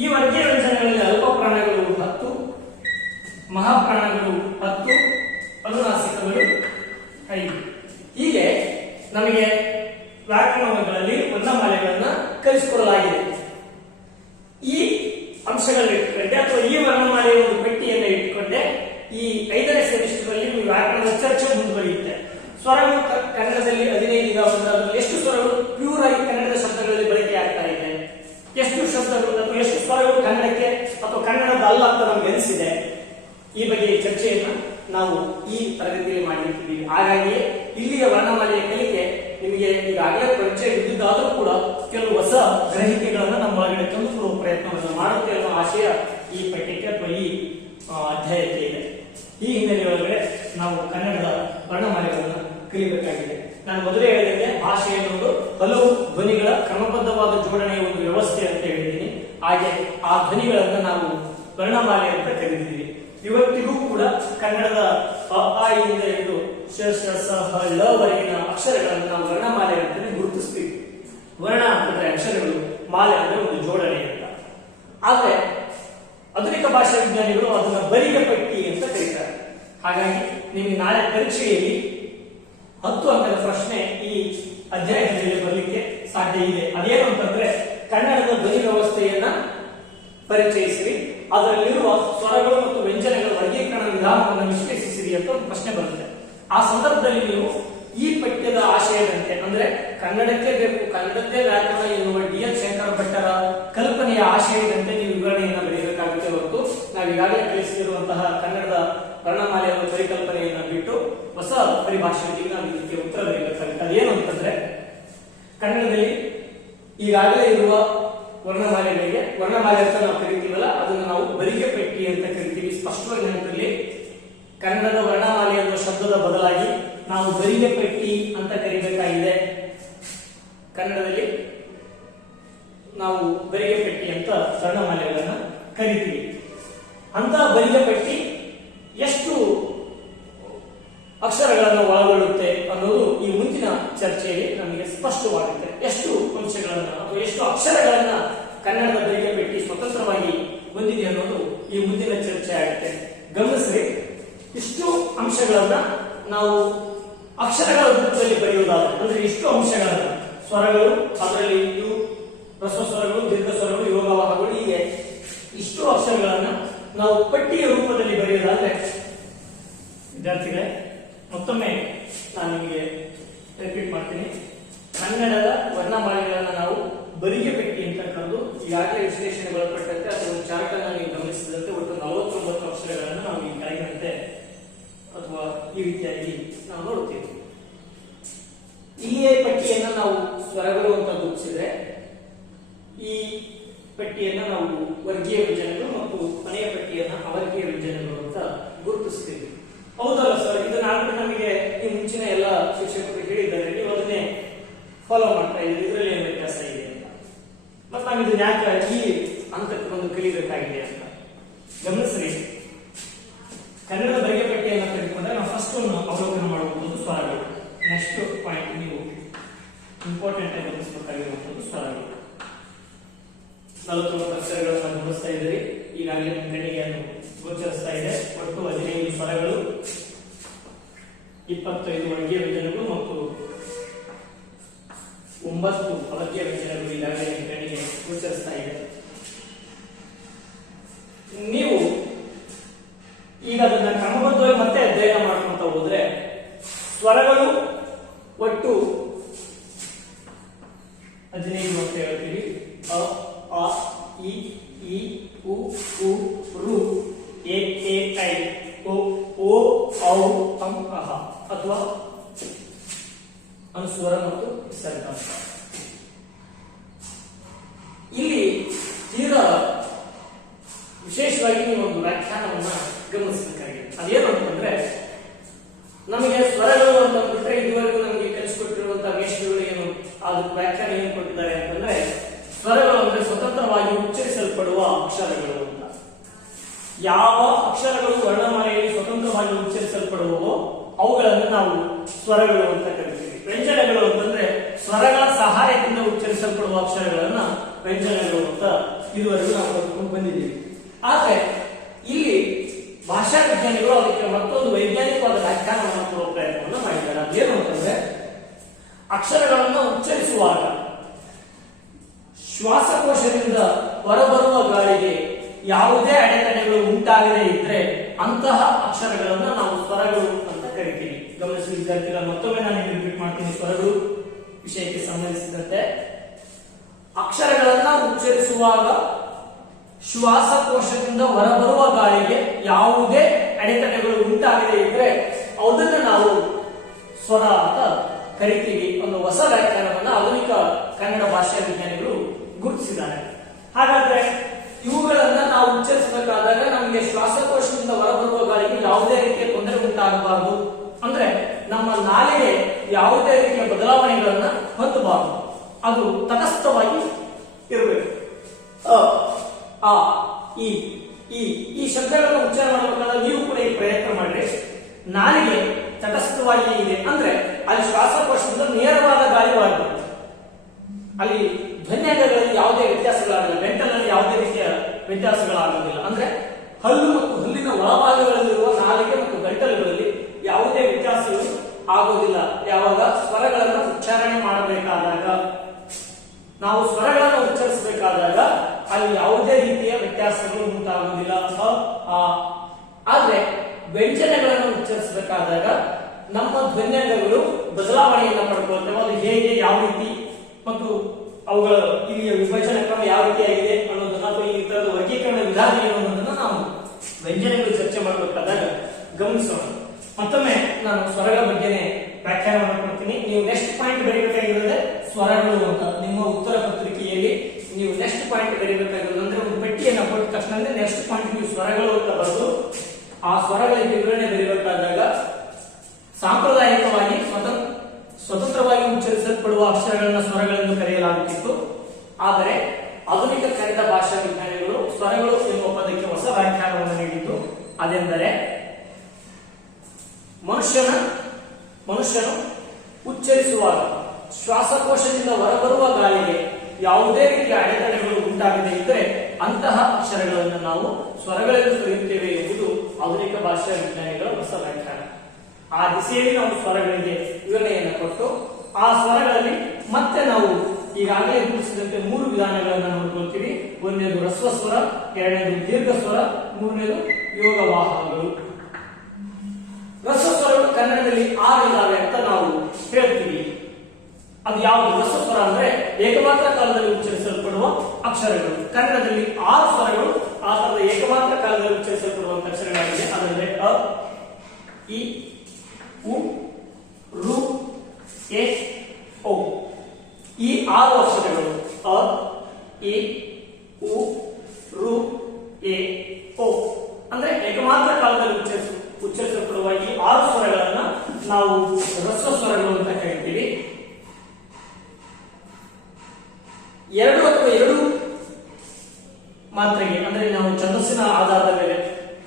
ಈ ವರ್ಗೀಯ ವ್ಯಂಜನಗಳಲ್ಲಿ ಅಲ್ಪ ಪ್ರಾಣಗಳು 10, ಮಹಾಪ್ರಾಣಗಳು 10, ಅನುನಾಸಿಕಗಳು 5. ಹೀಗೆ ನಮಗೆ ವ್ಯಾಕರಣಗಳಲ್ಲಿ ವರ್ಣಮಾಲೆಗಳನ್ನ ಕಲಿಸಿಕೊಡಲಾಗಿದೆ. ಈ ಅಂಶಗಳನ್ನ ಇಟ್ಟುಕೊಂಡೆ ಅಥವಾ ಈ ವರ್ಣಮಾಲೆಯ ಒಂದು ಪಟ್ಟಿಯನ್ನು ಇಟ್ಟುಕೊಂಡೆ ಈ 5ನೇ ಸೆಮಿಸ್ಟರ್ ನೀವು ವ್ಯಾಕರಣದ ಚರ್ಚೆ ಮುಂದುವರಿಯುತ್ತೆ. ಸ್ವರಗಳು ಕನ್ನಡದಲ್ಲಿ 15 ಇದಾವೆ. ಅದರಲ್ಲಿ ಎಷ್ಟು ಸ್ವರಗಳು ಪ್ಯೂರ್ ಆಗಿ ಕನ್ನಡದ ಶಬ್ದಗಳಲ್ಲಿ ಬಳಕೆ ಆಗ್ತಾ ಇದೆ, ಎಷ್ಟು ಶಬ್ದಗಳು ಅಥವಾ ಎಷ್ಟು ಸ್ವರಗಳು ಕನ್ನಡಕ್ಕೆ ಅಥವಾ ಕನ್ನಡದ ಅಲ್ಲ ಅಂತ ನಮ್ಗೆ ಅನಿಸಿದೆ, ಈ ಬಗ್ಗೆ ಚರ್ಚೆಯನ್ನ ನಾವು ಈ ತರಗತಿಯಲ್ಲಿ ಮಾಡಲಿಕ್ಕಿದ್ದೀವಿ. ಹಾಗಾಗಿ ಇಲ್ಲಿಯ ವರ್ಣಮಾಲೆಯ ಕಲಿಕೆ ನಿಮಗೆ ಈಗಾಗಲೇ ಪರಿಚಯ ಇದ್ದಿದ್ದಾದರೂ ಕೂಡ ಕೆಲವು ಹೊಸ ಗ್ರಹಿಕೆಗಳನ್ನು ನಮ್ಮ ಒಳಗಡೆ ತಂದುಕೊಡುವ ಪ್ರಯತ್ನವನ್ನು ಮಾಡುತ್ತೆ ಅನ್ನೋ ಆಶಯ ಈ ಪಠ್ಯಕ್ಕೆ ಅಥವಾ ಈ ಅಧ್ಯಾಯಕ್ಕೆ ಇದೆ. ಈ ಹಿನ್ನೆಲೆಯೊಳಗಡೆ ನಾವು ಕನ್ನಡದ ವರ್ಣಮಾಲೆಗಳನ್ನು ಕಲಿಯಬೇಕಾಗಿದೆ. ನಾನು ಮೊದಲೇ ಹೇಳಿದಂತೆ ಭಾಷೆ ಎನ್ನುವುದು ಹಲವು ಧ್ವನಿಗಳ ಕ್ರಮಬದ್ಧವಾದ ಜೋಡಣೆಯ ಒಂದು ವ್ಯವಸ್ಥೆ ಅಂತ ಹೇಳಿದ್ದೀನಿ. ಹಾಗೆ ಆ ಧ್ವನಿಗಳನ್ನ ನಾವು ವರ್ಣಮಾಲೆ ಅಂತ ಕರೀತೀವಿ. ಇವತ್ತಿಗೂ ಕೂಡ ಕನ್ನಡದ ಅ ಆ ಇಂದ ಹಿಡಿದು ಶ ಶ ಸ ಹ ಳ ವರೆಗಿನ ಅಕ್ಷರಗಳನ್ನು ನಾವು ವರ್ಣಮಾಲೆ ಅಂತಾನೆ ಗುರುತಿಸ್ತೀವಿ. ವರ್ಣ ಅಂತಂದ್ರೆ ಅಕ್ಷರಗಳು, ಮಾಲೆ ಅಂದ್ರೆ ಒಂದು ಜೋಡಣೆ ಅಂತ. ಆದ್ರೆ ಆಧುನಿಕ ಭಾಷಾ ವಿಜ್ಞಾನಿಗಳು ಅದನ್ನ ಬರಿಯ ಪಟ್ಟಿ ಅಂತ ಕರೀತಾರೆ. ಹಾಗಾಗಿ ನಿಮಗೆ ನಾಳೆ ಪರೀಕ್ಷೆಯಲ್ಲಿ 10 ಅಂಕದ ಪ್ರಶ್ನೆ ಈ ಅಧ್ಯಾಯದಲ್ಲಿ ಬರಲಿಕ್ಕೆ ಸಾಧ್ಯ ಇದೆ. ಅದೇನು ಅಂತಂದ್ರೆ ಕನ್ನಡದ ಧ್ವನಿ ವ್ಯವಸ್ಥೆಯನ್ನ ಪರಿಚಯಿಸಿರಿ, ಅದರಲ್ಲಿರುವ ಸ್ವರಗಳು ಮತ್ತು ವ್ಯಂಜನಗಳ ವರ್ಗೀಕರಣ ವಿಧಾನವನ್ನು ವಿಶ್ಲೇಷಿಸಿರಿ ಅಂತ ಒಂದು ಪ್ರಶ್ನೆ ಬರುತ್ತೆ. ಆ ಸಂದರ್ಭದಲ್ಲಿ ನೀವು ಈ ಪಠ್ಯದ ಆಶಯದಂತೆ ಅಂದ್ರೆ ಕನ್ನಡಕ್ಕೆ ಬೇಕು ಕನ್ನಡದ್ದೇ ವ್ಯಾಕರಣ ಎನ್ನುವ DN ಶಂಕರ ಭಟ್ಟರ ಕಲ್ಪನೆಯ ಆಶಯದಂತೆ ನೀವು ವಿವರಣೆಯನ್ನು ಬರೆಯಬೇಕಾಗುತ್ತೆ ಹೊರತು ನಾವು ಈಗಾಗಲೇ ಕಲಿಸಿರುವಂತಹ ಕನ್ನಡದ ವರ್ಣಮಾಲೆಯ ಪರಿಕಲ್ಪನೆಯನ್ನು ಬಿಟ್ಟು ಹೊಸ ಪರಿಭಾಷೆಗಳಿಗೆ ನಾವು ಇದಕ್ಕೆ ಉತ್ತರ ಬರೀಬೇಕಾಗುತ್ತೆ. ಅದೇನು ಅಂತಂದ್ರೆ ಕನ್ನಡದಲ್ಲಿ ಈಗಾಗಲೇ ಇರುವ ವರ್ಣಮಾಲೆಗಳಿಗೆ ವರ್ಣಮಾಲೆ ಅಂತ ನಾವು ಕರಿತೀವಲ್ಲ, ಅದನ್ನು ನಾವು ಬರಿಕೆ ಪಟ್ಟಿ ಅಂತ ಕರಿತೀವಿ. ಸ್ಪಷ್ಟವಾಗಿ ನೆನಪಿರಲಿ, ಕನ್ನಡದ ವರ್ಣಮಾಲೆ ಅನ್ನುವ ಶಬ್ದದ ಬದಲಾಗಿ ನಾವು ಬರಿಕೆ ಪಟ್ಟಿ ಅಂತ ಕರಿಬೇಕಾಗಿದೆ. ಕನ್ನಡದಲ್ಲಿ ನಾವು ಬರಿಕೆ ಪಟ್ಟಿ ಅಂತ ವರ್ಣಮಾಲೆಗಳನ್ನ ಕರಿತೀವಿ. ಅಂತ ಬರಿಕೆ ಪಟ್ಟಿ ಎಷ್ಟು ಅಕ್ಷರಗಳನ್ನು ಒಳಗೊಳ್ಳುತ್ತೆ ಅನ್ನೋದು ಈ ಮುಂದಿನ ಚರ್ಚೆಯಲ್ಲಿ ನಮಗೆ ಸ್ಪಷ್ಟವಾಗುತ್ತೆ. ಎಷ್ಟು ಅಂಶಗಳನ್ನ ಅಥವಾ ಎಷ್ಟು ಅಕ್ಷರಗಳನ್ನ ಕನ್ನಡದ ಬರಿಕೆ ಪಟ್ಟಿ ಸ್ವತಂತ್ರವಾಗಿ ಹೊಂದಿದೆ ಅನ್ನೋದು ಈ ಮುಂದಿನ ಚರ್ಚೆ ಆಗುತ್ತೆ. ಗಮನಿಸ್ರಿ, ಇಷ್ಟು ಅಂಶಗಳನ್ನ ನಾವು ಅಕ್ಷರಗಳ ರೂಪದಲ್ಲಿ ಬರೆಯುವ ಸ್ವರಗಳು, ಅದರಲ್ಲಿ ಯು, ಹ್ರಸ್ವ ಸ್ವರಗಳು, ದೀರ್ಘ ಸ್ವರಗಳು, ಯೋಗವಾಹಗಳು, ಹೀಗೆ ಇಷ್ಟು ಅಕ್ಷರಗಳನ್ನ ನಾವು ಪಟ್ಟಿಯ ರೂಪದಲ್ಲಿ ಬರೆಯೋದಾದ್ರೆ ವಿದ್ಯಾರ್ಥಿಗಳೇ, ಮತ್ತೊಮ್ಮೆ ನಾನು ನಿಮಗೆ ರಿಪೀಟ್ ಮಾಡ್ತೀನಿ. ಕನ್ನಡದ ವರ್ಣಮಾಲೆಗಳನ್ನ ನಾವು ಬರಿಗೆ ಪಟ್ಟಿ ಅಂತ ಕರೆದು ಈಗಾಗಲೇ ವಿಶ್ಲೇಷಣೆಗೊಳಪಟ್ಟಂತೆ ಅಥವಾ ಒಂದು ಚಾರ್ಟ್ ಅನ್ನು ನೀವು ಗಮನಿಸಿದಂತೆ ಒಟ್ಟು 49 ಅಕ್ಷರಗಳನ್ನು ನಾವು ಈ ಕೆಳಗಿನಂತೆ ಅಥವಾ ಈ ರೀತಿಯಾಗಿ ನಾವು ನೋಡುತ್ತೇವೆ. ಇಲ್ಲಿಯೇ ಪಟ್ಟಿಯನ್ನು ನಾವು ಸ್ವರಗಳು ಅಂತ ಗುರುತಿಸಿದ್ರೆ, ಈ ಪಟ್ಟಿಯನ್ನು ನಾವು ವರ್ಗೀಯ ವ್ಯಂಜನಗಳು ಮತ್ತು ಕೊನೆಯ ಪಟ್ಟಿಯನ್ನು ಅವರ್ಗೀಯ ವ್ಯಂಜನಗಳು ಅಂತ ಗುರುತಿಸ್ತೀವಿ. ಹೌದಲ್ಲ ಸರ್? ಇದನ್ನ ನಮಗೆ ಈ ಮುಂಚಿನ ಎಲ್ಲ ಶಿಕ್ಷಕರು ಹೇಳಿದ್ದಾರೆ, ನೀವು ಅದನ್ನೇ ಫಾಲೋ ಮಾಡ್ತಾ ಇದ್ದೀರಿ, ಇದರಲ್ಲಿ ಏನು ವ್ಯತ್ಯಾಸ ಇದೆ ಅಂತ. ಮತ್ತೆ ನಾವು ಇದನ್ನ ಯಾಕೆ ಈ ಹಂತಕ್ಕೆ ಒಂದು ಕಲಿಬೇಕಾಗಿದೆ ಅಂತ ಗಮನಿಸ್ರಿ. ಕನ್ನಡದ ಬರಿಗೆ ಪಟ್ಟಿಯನ್ನು ತೆಗೆದುಕೊಂಡ್ರೆ ನಾವು ಫಸ್ಟ್ ಅವಲೋಕನ ಮಾಡುವಂಥದ್ದು ಸ್ವರಗಳು. ನೆಕ್ಸ್ಟ್ ಪಾಯಿಂಟ್ ನೀವು ಇಂಪಾರ್ಟೆಂಟ್ ಆಗಿ ಗಮನಿಸಬೇಕಾಗಿರುವಂಥದ್ದು ಸ್ವರಗಳು. 49 ಅಕ್ಷರಗಳನ್ನು ಗಮನಿಸ್ತಾ ಇದ್ದೀರಿ, ಈಗಾಗಲೇ ನಿಮ್ಮ ಕಣ್ಣಿಗೆ ಗೋಚರಿಸ್ತಾ ಇದೆ. ಒಟ್ಟು 15 ಸ್ವರಗಳು, 25 ವರ್ಗೀಯ ವ್ಯಂಜನಗಳು ಮತ್ತು 9 ಅವರ್ಗೀಯ ವ್ಯಂಜನಗಳು ಈಗಾಗಲೇ ನಿಮ್ಮ ಕಣ್ಣಿಗೆ ಗೋಚರಿಸ್ತಾ ಇದೆ. ನೀವು ಈಗ ಅದನ್ನ ಕ್ರಮಬದ್ಧವಾಗಿ ಮತ್ತೆ ಅಧ್ಯಯನ ಮಾಡ್ಕೊಂತ ಹೋದ್ರೆ ಸ್ವರಗಳು ಒಟ್ಟು 15 ಅಂತ ಹೇಳ್ತೀವಿ. ಅ, ಆ, ಇ, ಈ, ಉ, ಊ, ಋ, ಎ, ಐ, ಓ, ಔ, ಅಂ, ಅಹ ಅಥವಾ ಅನುಸ್ವರ ಮತ್ತು ವಿಸರ್ಗ. ಇಲ್ಲಿ ತೀರಾ ವಿಶೇಷವಾಗಿ ನೀವು ಒಂದು ವ್ಯಾಖ್ಯಾನವನ್ನ ಗಮನಿಸಬೇಕಾಗಿದೆ. ಅದೇನು ಅಂತಂದ್ರೆ, ನಮಗೆ ಸ್ವರಗಳು ಅಂತ ಅಂದ್ಬಿಟ್ರೆ ಇದುವರೆಗೂ ನಮಗೆ ಕಲಿಸಿಕೊಟ್ಟಿರುವಂತಹ ಮೇಷ್ಟ್ರುಗಳು ಏನು ಅದಕ್ಕೆ ವ್ಯಾಖ್ಯಾನ ಏನು ಕೊಟ್ಟಿದ್ದಾರೆ ಅಂತಂದ್ರೆ, ಸ್ವರಗಳು ಅಂದ್ರೆ ಸ್ವತಂತ್ರವಾಗಿ ಉಚ್ಚರಿಸಲ್ಪಡುವ ಅಕ್ಷರಗಳು ಅಂತ. ಯಾವ ಅಕ್ಷರಗಳು ವರ್ಣಮಾಲೆಯಲ್ಲಿ ಸ್ವತಂತ್ರವಾಗಿ ಉಚ್ಚರಿಸಲ್ಪಡುವವೋ ಅವುಗಳನ್ನು ನಾವು ಸ್ವರಗಳು ಅಂತ ಕರಿತೀವಿ. ವ್ಯಂಜನಗಳು ಅಂತಂದ್ರೆ ಸ್ವರಗಳ ಸಹಾಯದಿಂದ ಉಚ್ಚರಿಸಲ್ಪಡುವ ಅಕ್ಷರಗಳನ್ನ ವ್ಯಂಜನಗಳು ಅಂತ ಇದುವರೆಗೂ ನಾವು ಕಲ್ತ್ಕೊಂಡು ಬಂದಿದ್ದೀವಿ. ಆದ್ರೆ ಇಲ್ಲಿ ಭಾಷಾ ವಿಜ್ಞಾನಿಗಳು ಅದಕ್ಕೆ ಮತ್ತೊಂದು ವೈಜ್ಞಾನಿಕವಾದ ವ್ಯಾಖ್ಯಾನವನ್ನು ಕೊಡುವ ಪ್ರಯತ್ನವನ್ನು ಮಾಡಿದ್ದಾರೆ. ಅದೇನು ಅಂತಂದ್ರೆ, ಅಕ್ಷರಗಳನ್ನು ಉಚ್ಚರಿಸುವಾಗ ಶ್ವಾಸಕೋಶದಿಂದ ಹೊರಬರುವ ಗಾಳಿಗೆ ಯಾವುದೇ ಅಡೆತಡೆಗಳು ಉಂಟಾಗದೇ ಇದ್ರೆ ಅಂತಹ ಅಕ್ಷರಗಳನ್ನು ನಾವು ಸ್ವರಗಳು ಅಂತ ಕರಿತೀವಿ. ಗಮನಿಸಿ ವಿದ್ಯಾರ್ಥಿಗಳ, ಮತ್ತೊಮ್ಮೆ ನಾನು ರಿಪೀಟ್ ಮಾಡ್ತೀನಿ. ಸ್ವರಗಳು ವಿಷಯಕ್ಕೆ ಸಂಬಂಧಿಸಿದಂತೆ ಅಕ್ಷರಗಳನ್ನ ಉಚ್ಚರಿಸುವಾಗ ಶ್ವಾಸಕೋಶದಿಂದ ಹೊರಬರುವ ಗಾಳಿಗೆ ಯಾವುದೇ ಅಡೆತಡೆಗಳು ಉಂಟಾಗದೇ ಇದ್ರೆ ಅದನ್ನು ನಾವು ಸ್ವರ ಅಂತ ಕರಿತೀವಿ. ಒಂದು ಹೊಸ ವ್ಯಾಖ್ಯಾನವನ್ನ ಆಧುನಿಕ ಕನ್ನಡ ಭಾಷಾ ವಿಜ್ಞಾನಿಗಳು ಗುರುತಿಸಿದ್ದಾರೆ. ಹಾಗಾದ್ರೆ ಇವುಗಳನ್ನ ನಾವು ಉಚ್ಚರಿಸಬೇಕಾದಾಗ ನಮಗೆ ಶ್ವಾಸಕೋಶದಿಂದ ಹೊರಬರುವ ಗಾಳಿಗೆ ಯಾವುದೇ ರೀತಿಯ ತೊಂದರೆ ಉಂಟಾಗಬಾರದು. ಅಂದ್ರೆ ನಮ್ಮ ನಾಲಿಗೆ ಯಾವುದೇ ರೀತಿಯ ಬದಲಾವಣೆಗಳನ್ನ ಹೊಂದಬಾರದು, ಅದು ತಟಸ್ಥವಾಗಿ ಇರಬೇಕು. ಆ, ಈ ಶಬ್ದಗಳನ್ನು ಉಚ್ಚಾರ ಮಾಡಬೇಕಾದ್ರೆ ನೀವು ಕೂಡ ಈ ಪ್ರಯತ್ನ ಮಾಡ್ರಿ. ನಾಲಿಗೆ ತಟಸ್ಥವಾಗಿ ಇದೆ ಅಂದ್ರೆ ಅಲ್ಲಿ ಶ್ವಾಸಕೋಶದಿಂದ ನೇರವಾದ ಗಾಳಿ ಹೊರಬರುತ್ತೆ. ಅಲ್ಲಿ ಧ್ವನ್ಯಾಂಗಗಳಲ್ಲಿ ಯಾವುದೇ ವ್ಯತ್ಯಾಸಗಳಾಗಲ್ಲ, ಮೆಂಟಲ್ ನಲ್ಲಿ ಯಾವುದೇ ರೀತಿಯ ವ್ಯತ್ಯಾಸಗಳಾಗುವುದಿಲ್ಲ. ಅಂದ್ರೆ ಹಲ್ಲು ಮತ್ತು ಹಲ್ಲಿನ ಒಳಭಾಗಗಳಲ್ಲಿರುವ ನಾಲಿಗೆ ಮತ್ತು ಗಂಟಲುಗಳಲ್ಲಿ ಯಾವುದೇ ವ್ಯತ್ಯಾಸಗಳು ಆಗುವುದಿಲ್ಲ. ಯಾವಾಗ ಸ್ವರಗಳನ್ನು ಉಚ್ಚಾರಣೆ ಮಾಡಬೇಕಾದಾಗ, ನಾವು ಸ್ವರಗಳನ್ನು ಉಚ್ಚರಿಸಬೇಕಾದಾಗ ಅಲ್ಲಿ ಯಾವುದೇ ರೀತಿಯ ವ್ಯತ್ಯಾಸಗಳು ಉಂಟಾಗುವುದಿಲ್ಲ. ಆದ್ರೆ ವ್ಯಂಜನಗಳನ್ನು ಉಚ್ಚರಿಸಬೇಕಾದಾಗ ನಮ್ಮ ಧ್ವನ್ಯಾಂಗಗಳು ಬದಲಾವಣೆಯನ್ನು ಪಡ್ಕೊಳ್ತೇವೆ. ಅದು ಹೇಗೆ, ಯಾವ ರೀತಿ ಮತ್ತು ಅವುಗಳ ಇಲ್ಲಿಯ ವಿಭಜನೆ ಕ್ರಮ ಯಾವ ರೀತಿಯಾಗಿದೆ ಅನ್ನೋದನ್ನ ಅಥವಾ ಈ ತರದ ವರ್ಗೀಕರಣ ವಿಧಾನ ಏನು ಅನ್ನೋದನ್ನ ನಾವು ವ್ಯಂಜನಗಳು ಚರ್ಚೆ ಮಾಡಬೇಕಾದಾಗ ಗಮನಿಸೋಣ. ಮತ್ತೊಮ್ಮೆ ನಾನು ಸ್ವರಗಳ ಬಗ್ಗೆನೇ ವ್ಯಾಖ್ಯಾನವನ್ನು ಕೊಡ್ತೀನಿ. ನೀವು ನೆಕ್ಸ್ಟ್ ಪಾಯಿಂಟ್ ಬರೀಬೇಕಾಗಿರೋದೇ ಸ್ವರಗಳು ಅಂತ. ನಿಮ್ಮ ಉತ್ತರ ಪತ್ರಿಕೆಯಲ್ಲಿ ನೀವು ನೆಕ್ಸ್ಟ್ ಪಾಯಿಂಟ್ ಬರೀಬೇಕಾಗಿರೋದು ಅಂದ್ರೆ ಒಂದು ಪಟ್ಟಿಯನ್ನು ಕೊಟ್ಟ ತಕ್ಷಣ ನೆಕ್ಸ್ಟ್ ಪಾಯಿಂಟ್ ನೀವು ಸ್ವರಗಳು ಅಂತ ಬರೆದು ಆ ಸ್ವರಗಳಿಗೆ ವಿವರಣೆ ಬರೀಬೇಕಾದಾಗ ಸಾಂಪ್ರದಾಯಿಕವಾಗಿ ಸ್ವತಂತ್ರವಾಗಿ ಉಚ್ಚರಿಸಲ್ಪಡುವ ಅಕ್ಷರಗಳನ್ನು ಸ್ವರಗಳೆಂದು ಕರೆಯಲಾಗುತ್ತಿತ್ತು. ಆದರೆ ಆಧುನಿಕ ಕನ್ನಡ ಭಾಷಾ ವಿಜ್ಞಾನಿಗಳು ಸ್ವರಗಳು ಎನ್ನುವ ಪದಕ್ಕೆ ಹೊಸ ವ್ಯಾಖ್ಯಾನವನ್ನು ನೀಡಿದ್ದು. ಅದೆಂದರೆ ಮನುಷ್ಯನು ಉಚ್ಚರಿಸುವಾಗ ಶ್ವಾಸಕೋಶದಿಂದ ಹೊರಬರುವ ಗಾಳಿಗೆ ಯಾವುದೇ ರೀತಿಯ ಅಡೆತಡೆಗಳು ಉಂಟಾಗದೇ ಇದ್ದರೆ ಅಂತಹ ಅಕ್ಷರಗಳನ್ನು ನಾವು ಸ್ವರಗಳೆಂದು ಕರೆಯುತ್ತೇವೆ ಎಂಬುದು ಆಧುನಿಕ ಭಾಷಾ ವಿಜ್ಞಾನಿಗಳ ಹೊಸ ವ್ಯಾಖ್ಯಾನ. ಆ ದಿಸೆಯಲ್ಲಿ ನಾವು ಸ್ವರಗಳಿಗೆ ವಿವರಣೆಯನ್ನು ಕೊಟ್ಟು ಆ ಸ್ವರಗಳಲ್ಲಿ ಮತ್ತೆ ನಾವು ಈಗಾಗಲೇ ಗುರುತಿಸಿದಂತೆ 3 ವಿಧಾನಗಳನ್ನು ನೋಡ್ಕೊಳ್ತೀವಿ. ಒಂದನೇದು ಹ್ರಸ್ವ ಸ್ವರ, ಎರಡನೇದು ದೀರ್ಘ ಸ್ವರ, ಮೂರನೇದು ಯೋಗವಾಹಗಳು. ಹ್ರಸ್ವ ಸ್ವರಗಳು ಕನ್ನಡದಲ್ಲಿ 6 ಇದಾವೆ ಅಂತ ನಾವು ಹೇಳ್ತೀವಿ. ಅದು ಯಾವುದು? ಹ್ರಸ್ವ ಸ್ವರ ಅಂದ್ರೆ ಏಕಮಾತ್ರ ಕಾಲದಲ್ಲಿ ಉಚ್ಚರಿಸಲ್ಪಡುವ ಅಕ್ಷರಗಳು. ಕನ್ನಡದಲ್ಲಿ 6 ಸ್ವರಗಳು ಆ ತರದ ಏಕಮಾತ್ರ ಕಾಲದಲ್ಲಿ ಉಚ್ಚರಿಸಲ್ಪಡುವಂತ ಅಕ್ಷರಗಳಾಗಿದೆ. ಅದರಲ್ಲಿ ಅ, ಇ, ಉ, ರು, ಎ, ಓ. ಈ 6 ಅಕ್ಷರಗಳು ಅ, ಇ, ಉ, ರು, ಎ, ಓ ಅಂದ್ರೆ ಏಕಮಾತ್ರ ಕಾಲದಲ್ಲಿ ಉಚ್ಚರಿಸಲ್ಪಡುವ ಈ 6 ಸ್ವರಗಳನ್ನ ನಾವು ಹ್ರಸ್ವ ಸ್ವರಗಳು ಅಂತ ಕರಿತೀವಿ. 2 ಅಥವಾ 2 ಮಾತ್ರೆಗೆ ಅಂದ್ರೆ ನಾವು ಛಂದಸ್ಸಿನ ಆಧಾರದ ಮೇಲೆ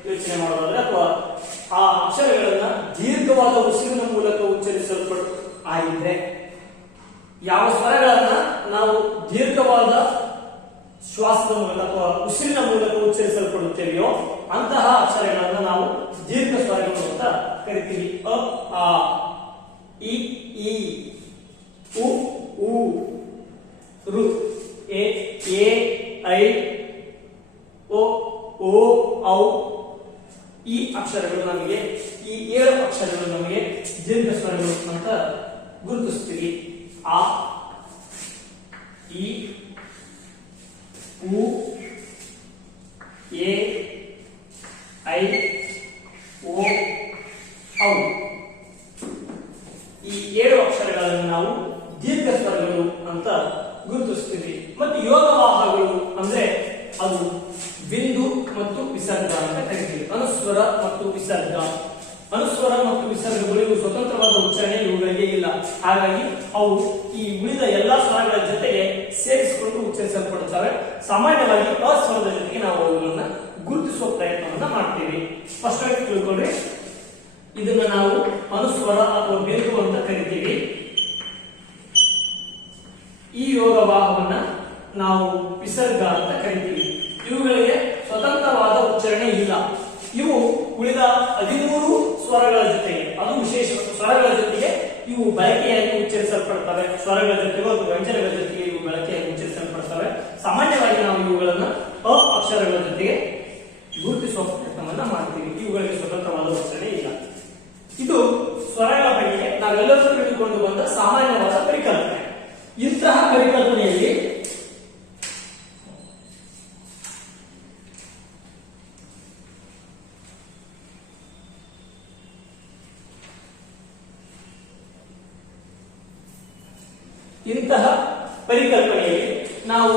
ಯೋಚನೆ ಮಾಡೋದಾದ್ರೆ ಅಥವಾ ಆ ಅಕ್ಷರಗಳನ್ನ ದೀರ್ಘವಾದ ಉಸಿರಿನ ಮೂಲಕ ಉಚ್ಚರಿಸಲ್ಪಡು ಆಗಿದ್ರೆ, ಯಾವ ಸ್ವರಗಳನ್ನ ನಾವು ದೀರ್ಘವಾದ ಶ್ವಾಸದ ಮೂಲಕ ಅಥವಾ ಉಸಿರಿನ ಮೂಲಕ ಉಚ್ಚರಿಸಲ್ಪಡುತ್ತೇವೆಯೋ ಅಂತಹ ಅಕ್ಷರಗಳನ್ನ ನಾವು ದೀರ್ಘ ಸ್ವರಗಳು ಅಂತ ಕರಿತೀವಿ. ಅ, ಆ, ಇ, ಈ, ಉ, ಊ, ರು, ಎ, ಐ, ಓ, ಔ. ಈ ಅಕ್ಷರಗಳು ನಮಗೆ, ಈ 7 ಅಕ್ಷರಗಳು ನಮಗೆ ದೀರ್ಘ ಸ್ವರಗಳು ಅಂತ ಗುರುತಿಸ್ತೀವಿ. ಆ, ಇ, ಉ, ಎ, ಐ, ಓ, ಔ. ಈ 7 ಅಕ್ಷರಗಳನ್ನು ನಾವು ದೀರ್ಘ ಸ್ವರಗಳು ಅಂತ ಗುರುತಿಸ್ತೀವಿ. ಮತ್ತು ಯೋಗವಾಹಗಳು ಅಂದ್ರೆ ಅದು ಬಿಂದು ಮತ್ತು ವಿಸರ್ಗ ಅಂತ ಕರಿತೀವಿ. ಅನುಸ್ವರ ಮತ್ತು ವಿಸರ್ಗ. ಅನುಸ್ವರ ಮತ್ತು ವಿಸರ್ಗಗಳು ಇವು ಸ್ವತಂತ್ರವಾದ ಉಚ್ಚಾರಣೆ ಇವುಗಳಿಗೆ ಇಲ್ಲ. ಹಾಗಾಗಿ ಅವು ಈ ಉಳಿದ ಎಲ್ಲಾ ಸ್ವರಗಳ ಜೊತೆಗೆ ಸೇರಿಸಿಕೊಂಡು ಉಚ್ಚರಿಸಲ್ಪಡುತ್ತವೆ. ಸಾಮಾನ್ಯವಾಗಿ ಅಸ್ವರದ ಜೊತೆಗೆ ನಾವು ಅವುಗಳನ್ನ ಗುರುತಿಸುವ ಪ್ರಯತ್ನವನ್ನ ಮಾಡ್ತೀವಿ. ಸ್ಪಷ್ಟವಾಗಿ ತಿಳ್ಕೊಂಡ್ರೆ ಇದನ್ನ ನಾವು ಅನುಸ್ವರ ಅಥವಾ ಬಿಂದು ಅಂತ ಕರಿತೀವಿ. ಈ ಯೋಗವಾಹವನ್ನ ನಾವು ವಿಸರ್ಗ ಅಂತ ಕರಿತೀವಿ. ಇವುಗಳಿಗೆ ಸ್ವತಂತ್ರವಾದ ಉಚ್ಚಾರಣೆ ಇಲ್ಲ. ಇವು ಉಳಿದ 13 ಸ್ವರಗಳ ಜೊತೆಗೆ, ಅದು ವಿಶೇಷ ಸ್ವರಗಳ ಜೊತೆಗೆ ಇವು ಬಳಕೆಯಾಗಿ ಉಚ್ಚರಿಸಲ್ಪಡುತ್ತವೆ. ಸ್ವರಗಳ ಜೊತೆಗೆ ಮತ್ತು ವ್ಯಂಜನಗಳ ಜೊತೆಗೆ ಇವು ಬಳಕೆಯಾಗಿ ಉಚ್ಚರಿಸಲ್ಪಡುತ್ತವೆ. ಸಾಮಾನ್ಯವಾಗಿ ನಾವು ಇವುಗಳನ್ನ ಅ ಅಕ್ಷರಗಳ ಜೊತೆಗೆ ಗುರುತಿಸುವ ಪ್ರಯತ್ನವನ್ನ ಮಾಡ್ತೀವಿ. ಇವುಗಳಿಗೆ ಸ್ವತಂತ್ರವಾದ ಉಚ್ಚಾರಣೆ ಇಲ್ಲ. ಇದು ಸ್ವರಗಳ ಬಗ್ಗೆ ನಾವೆಲ್ಲರೂ ತಿಳಿದುಕೊಂಡು ಬಂದ ಸಾಮಾನ್ಯವಾದ ಪರಿಕಲ್ಪನೆ. ಇಂತಹ ಪರಿಕಲ್ಪನೆಯಲ್ಲಿ ನಾವು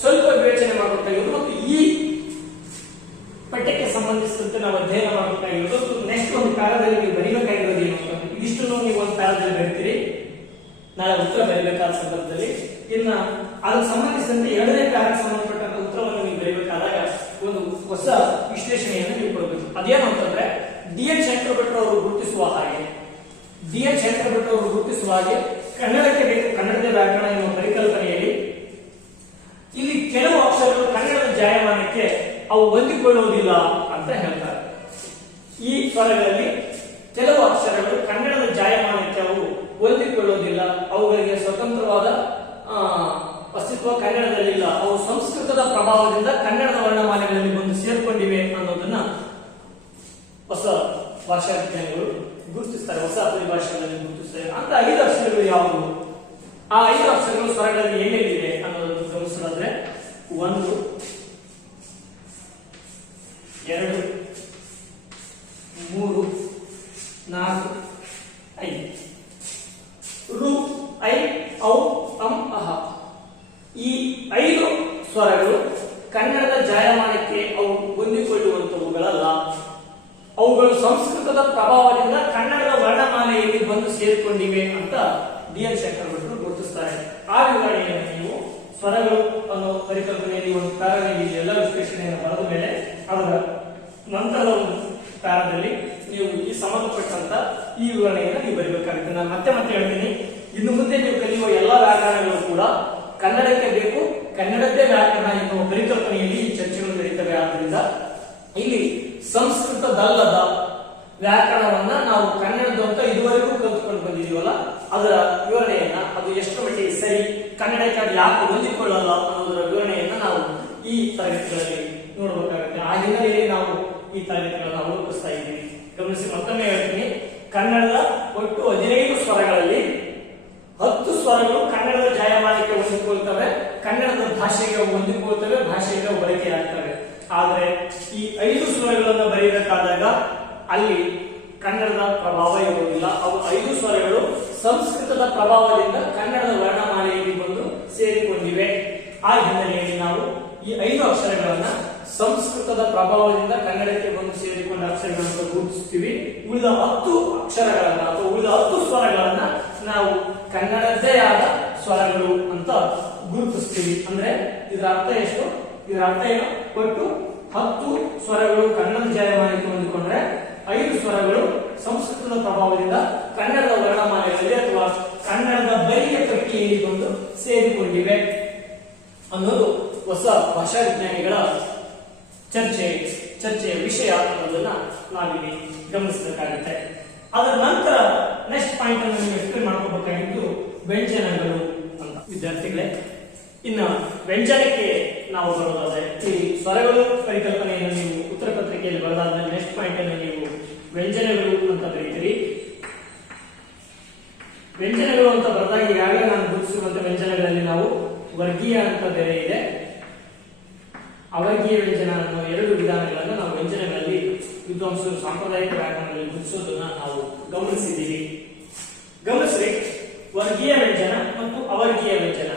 ಸ್ವಲ್ಪ ವಿವೇಚನೆ ಮಾಡಬೇಕಾಗಿರೋದು ಮತ್ತು ಈ ಪಠ್ಯಕ್ಕೆ ಸಂಬಂಧಿಸಿದಂತೆ ನಾವು ಅಧ್ಯಯನ ಮಾಡಬೇಕಾಗಿರೋದು ನೆಕ್ಸ್ಟ್ ಒಂದು ಪ್ಯಾರಾದಲ್ಲಿ ನೀವು ಬರೀಬೇಕಾಗಿರೋದು ಏನು ಅಂತ. ಇದಿಷ್ಟನ್ನು ನೀವು ಒಂದು ಪ್ಯಾರಾದಲ್ಲಿ ಬರೀತೀರಿ, ನಾಳೆ ಉತ್ತರ ಬರೀಬೇಕಾದ ಸಂದರ್ಭದಲ್ಲಿ ಇನ್ನ ಅದಕ್ಕೆ ಸಂಬಂಧಿಸಿದಂತೆ ಎರಡನೇ ಪ್ಯಾರಾಗೆ ಸಂಬಂಧಪಟ್ಟಂತ ಉತ್ತರವನ್ನು ನೀವು ಬರೀಬೇಕಾದಾಗ ಒಂದು ಹೊಸ ವಿಶ್ಲೇಷಣೆಯನ್ನು ನೀವು ಕೊಡಬೇಕು. ಅದೇನು ಅಂತಂದ್ರೆ ಡಿ.ಎನ್. ಶಂಕರ್ ಭಟ್ ಅವರು ಗುರುತಿಸುವ ಹಾಗೆ ಕನ್ನಡಕ್ಕೆ ಬೇಕು ಕನ್ನಡದ ವ್ಯಾಕರಣ ಎನ್ನುವ ಪರಿಕಲ್ಪನೆಯಲ್ಲಿ ಇಲ್ಲಿ ಕೆಲವು ಅಕ್ಷರಗಳು ಕನ್ನಡದ ಜಾಯಮಾನಕ್ಕೆ ಅವು ಹೊಂದಿಕೊಳ್ಳುವುದಿಲ್ಲ ಅಂತ ಹೇಳ್ತಾರೆ. ಈ ಸ್ವರಗಳಲ್ಲಿ ಕೆಲವು ಅಕ್ಷರಗಳು ಕನ್ನಡದ ಜಾಯಮಾನಕ್ಕೆ ಅವು ಹೊಂದಿಕೊಳ್ಳುವುದಿಲ್ಲ, ಅವುಗಳಿಗೆ ಸ್ವತಂತ್ರವಾದ ಅಸ್ತಿತ್ವ ಕನ್ನಡದಲ್ಲಿಲ್ಲ, ಅವು ಸಂಸ್ಕೃತದ ಪ್ರಭಾವದಿಂದ ಕನ್ನಡದ ವರ್ಣಮಾಲೆಗಳಲ್ಲಿ ಬಂದು ಸೇರ್ಕೊಂಡಿವೆ ಅನ್ನೋದನ್ನ ಹೊಸ ಭಾಷಾ ವಿಜ್ಞಾನಿಗಳು ಗುರುತಿಸ್ತಾರೆ, ಹೊಸ ಪರಿಭಾಷೆಗಳಲ್ಲಿ ಗುರುತಿಸ್ತಾರೆ. ಅಂತ 5 ಅಕ್ಷರಗಳು ಯಾವುವು? ಆ 5 ಅಕ್ಷರಗಳು ಸ್ವರಗಳಲ್ಲಿ ಎಲ್ಲೆಲ್ಲಿದೆ ಅನ್ನೋದನ್ನು ಗಮನಿಸೋದಾದ್ರೆ 1 2 3 4 5 ರು ಐ ಔ ಅಂ ಅಹ. ಈ 5 ಸ್ವರಗಳು ಕನ್ನಡದ ಜಾಯಮಾನಕ್ಕೆ ಅವು ಹೊಂದಿಕೊಳ್ಳುವಂತವುಗಳಲ್ಲ, ಅವುಗಳು ಸಂಸ್ಕೃತದ ಪ್ರಭಾವದಿಂದ ಕನ್ನಡದ ವರ್ಣಮಾಲೆಯಲ್ಲಿ ಬಂದು ಸೇರಿಕೊಂಡಿವೆ ಅಂತ ಡಿ.ಎನ್. ಶಂಕರ್ ಭಟ್ರು ಗುರುತಿಸ್ತಾರೆ. ಆ ವಿವರಣೆಯನ್ನು ನೀವು ಸ್ವರಗಳು ಅನ್ನೋ ಪರಿಕಲ್ಪನೆಯಲ್ಲಿ ಒಂದು ಪ್ಯಾರಾದಲ್ಲಿ ಎಲ್ಲ ವಿಶ್ಲೇಷಣೆಯನ್ನು ಬರೆದ ಮೇಲೆ ಅದರ ನಂತರದ ಒಂದು ಪ್ಯಾರಾದಲ್ಲಿ ನೀವು ಈ ಸಂಬಂಧಪಟ್ಟಂತ ಈ ವಿವರಣೆಯನ್ನು ನೀವು ಬರೀಬೇಕಾಗುತ್ತೆ. ನಾನು ಮತ್ತೆ ಹೇಳ್ತೀನಿ, ಇನ್ನು ಮುಂದೆ ನೀವು ಕಲಿಯುವ ಎಲ್ಲಾ ವ್ಯಾಕರಣಗಳು ಕೂಡ ಕನ್ನಡಕ್ಕೆ ಬೇಕು, ಕನ್ನಡದ್ದೇ ವ್ಯಾಕರಣ ಎನ್ನುವ ಪರಿಕಲ್ಪನೆಯಲ್ಲಿ ಈ ಚರ್ಚೆಗಳು ನಡೀತವೆ. ಆದ್ದರಿಂದ ಇಲ್ಲಿ ಸಂಸ್ಕೃತದಲ್ಲದ ವ್ಯಾಕರಣವನ್ನ ನಾವು ಕನ್ನಡದ ಇದುವರೆಗೂ ಕಲ್ತ್ಕೊಂಡು ಬಂದಿದೀವಲ್ಲ ಅದರ ವಿವರಣೆಯನ್ನು ಹೊಂದಿಕೊಳ್ಳಲ್ಲ ಅನ್ನೋದರ ವಿವರಣೆಯನ್ನು ನಾವು ಈ ತರಗತಿಗಳಲ್ಲಿ ನೋಡಬೇಕಾಗುತ್ತೆ. ಆ ಹಿನ್ನೆಲೆಯಲ್ಲಿ ನಾವು ಈ ತರಗತಿಗಳನ್ನು ಅವಲೋಕಿಸ್ತಾ ಇದ್ದೀವಿ. ಗಮನಿಸಿ, ಮತ್ತೊಮ್ಮೆ ಹೇಳ್ತೀನಿ, ಕನ್ನಡದ ಒಟ್ಟು 15 ಸ್ವರಗಳಲ್ಲಿ 10 ಸ್ವರಗಳು ಕನ್ನಡದ ಜಾಯಮಾನಕ್ಕೆ ಹೊಂದಿಕೊಳ್ತವೆ, ಕನ್ನಡದ ಭಾಷೆಗೆ ಹೊಂದಿಕೊಳ್ತವೆ, ಭಾಷೆಗೆ ಬಳಕೆಯಾಗ್ತವೆ. ಆದರೆ ಈ 5 ಸ್ವರಗಳನ್ನು ಬರೆಯಬೇಕಾದಾಗ ಅಲ್ಲಿ ಕನ್ನಡದ ಪ್ರಭಾವ ಇರುವುದಿಲ್ಲ. ಅವು 5 ಸ್ವರಗಳು ಸಂಸ್ಕೃತದ ಪ್ರಭಾವದಿಂದ ಕನ್ನಡದ ವರ್ಣಮಾಲೆಯಲ್ಲಿ ಬಂದು ಸೇರಿಕೊಂಡಿವೆ. ಆ ಹಿನ್ನೆಲೆಯಲ್ಲಿ ನಾವು ಈ 5 ಅಕ್ಷರಗಳನ್ನ ಸಂಸ್ಕೃತದ ಪ್ರಭಾವದಿಂದ ಕನ್ನಡಕ್ಕೆ ಬಂದು ಸೇರಿಕೊಂಡ ಅಕ್ಷರಗಳನ್ನು ಗುರುತಿಸ್ತೀವಿ. ಉಳಿದ 10 ಅಕ್ಷರಗಳನ್ನ ಅಥವಾ ಉಳಿದ 10 ಸ್ವರಗಳನ್ನ ನಾವು ಕನ್ನಡದ್ದೇ ಆದ ಸ್ವರಗಳು ಅಂತ ಗುರುತಿಸ್ತೀವಿ. ಅಂದ್ರೆ ಇದರ ಅರ್ಥ ಎಷ್ಟು? ಇದರ ಅರ್ಥ ಏನು? ಒಟ್ಟು 10 ಸ್ವರಗಳು ಕನ್ನಡ ಜಾಯಮಾನಕ್ಕೆ ಹೊಂದಿಕೊಂಡ್ರೆ 5 ಸ್ವರಗಳು ಸಂಸ್ಕೃತದ ಪ್ರಭಾವದಿಂದ ಕನ್ನಡದ ವರ್ಣಮಾಲೆಗಳಲ್ಲಿ ಅಥವಾ ಕನ್ನಡದ ಬರಿಯ ಪ್ರಕ್ರಿಯೆಯಲ್ಲಿ ಬಂದು ಸೇರಿಕೊಂಡಿವೆ ಅನ್ನೋದು ಹೊಸ ಭಾಷಾ ವಿಜ್ಞಾನಿಗಳ ಚರ್ಚೆಯ ವಿಷಯ ಅನ್ನೋದನ್ನ ನಾವಿಲ್ಲಿ ಗಮನಿಸಬೇಕಾಗುತ್ತೆ. ಅದರ ನಂತರ ನೆಕ್ಸ್ಟ್ ಪಾಯಿಂಟ್ ಅನ್ನು ನೀವು ಎಕ್ಸ್ಪ್ಲೇನ್ ಮಾಡ್ಕೋಬೇಕಾಗಿದ್ದು ವ್ಯಂಜನಗಳು ಅಂತ. ವಿದ್ಯಾರ್ಥಿಗಳೇ, ಇನ್ನು ವ್ಯಂಜನಕ್ಕೆ ನಾವು ಬರೋದಾದ್ರೆ ಈ ಸ್ವರಗಳು ಪರಿಕಲ್ಪನೆಯನ್ನು ನೀವು ಉತ್ತರ ಪತ್ರಿಕೆಯಲ್ಲಿ ಬರೋದಾದ್ರೆ ನೆಕ್ಸ್ಟ್ ಪಾಯಿಂಟ್ ಅನ್ನು ನೀವು ವ್ಯಂಜನಗಳು ಅಂತ ಬರೀತೀರಿ. ವ್ಯಂಜನಗಳು ಅಂತ ಬರೆದಾಗ ಈಗಾಗಲೇ ನಾನು ಗುರುತಿಸಿರುವಂತಹ ವ್ಯಂಜನಗಳಲ್ಲಿ ನಾವು ವರ್ಗೀಯ ಅಂತ ಬೇರೆ ಇದೆ, ಅವರ್ಗೀಯ ವ್ಯಂಜನ ಅನ್ನೋ 2 ವಿಧಾನಗಳನ್ನು ನಾವು ವ್ಯಂಜನಗಳಲ್ಲಿ ವಿದ್ವಾಂಸರು ಸಾಂಪ್ರದಾಯಿಕ ವ್ಯಾಕರಣದಲ್ಲಿ ಗುರುತಿಸೋದನ್ನ ನಾವು ಗಮನಿಸಿದ್ದೀವಿ. ಗಮನಿಸ್ರಿ, ವರ್ಗೀಯ ವ್ಯಂಜನ ಮತ್ತು ಅವರ್ಗೀಯ ವ್ಯಂಜನ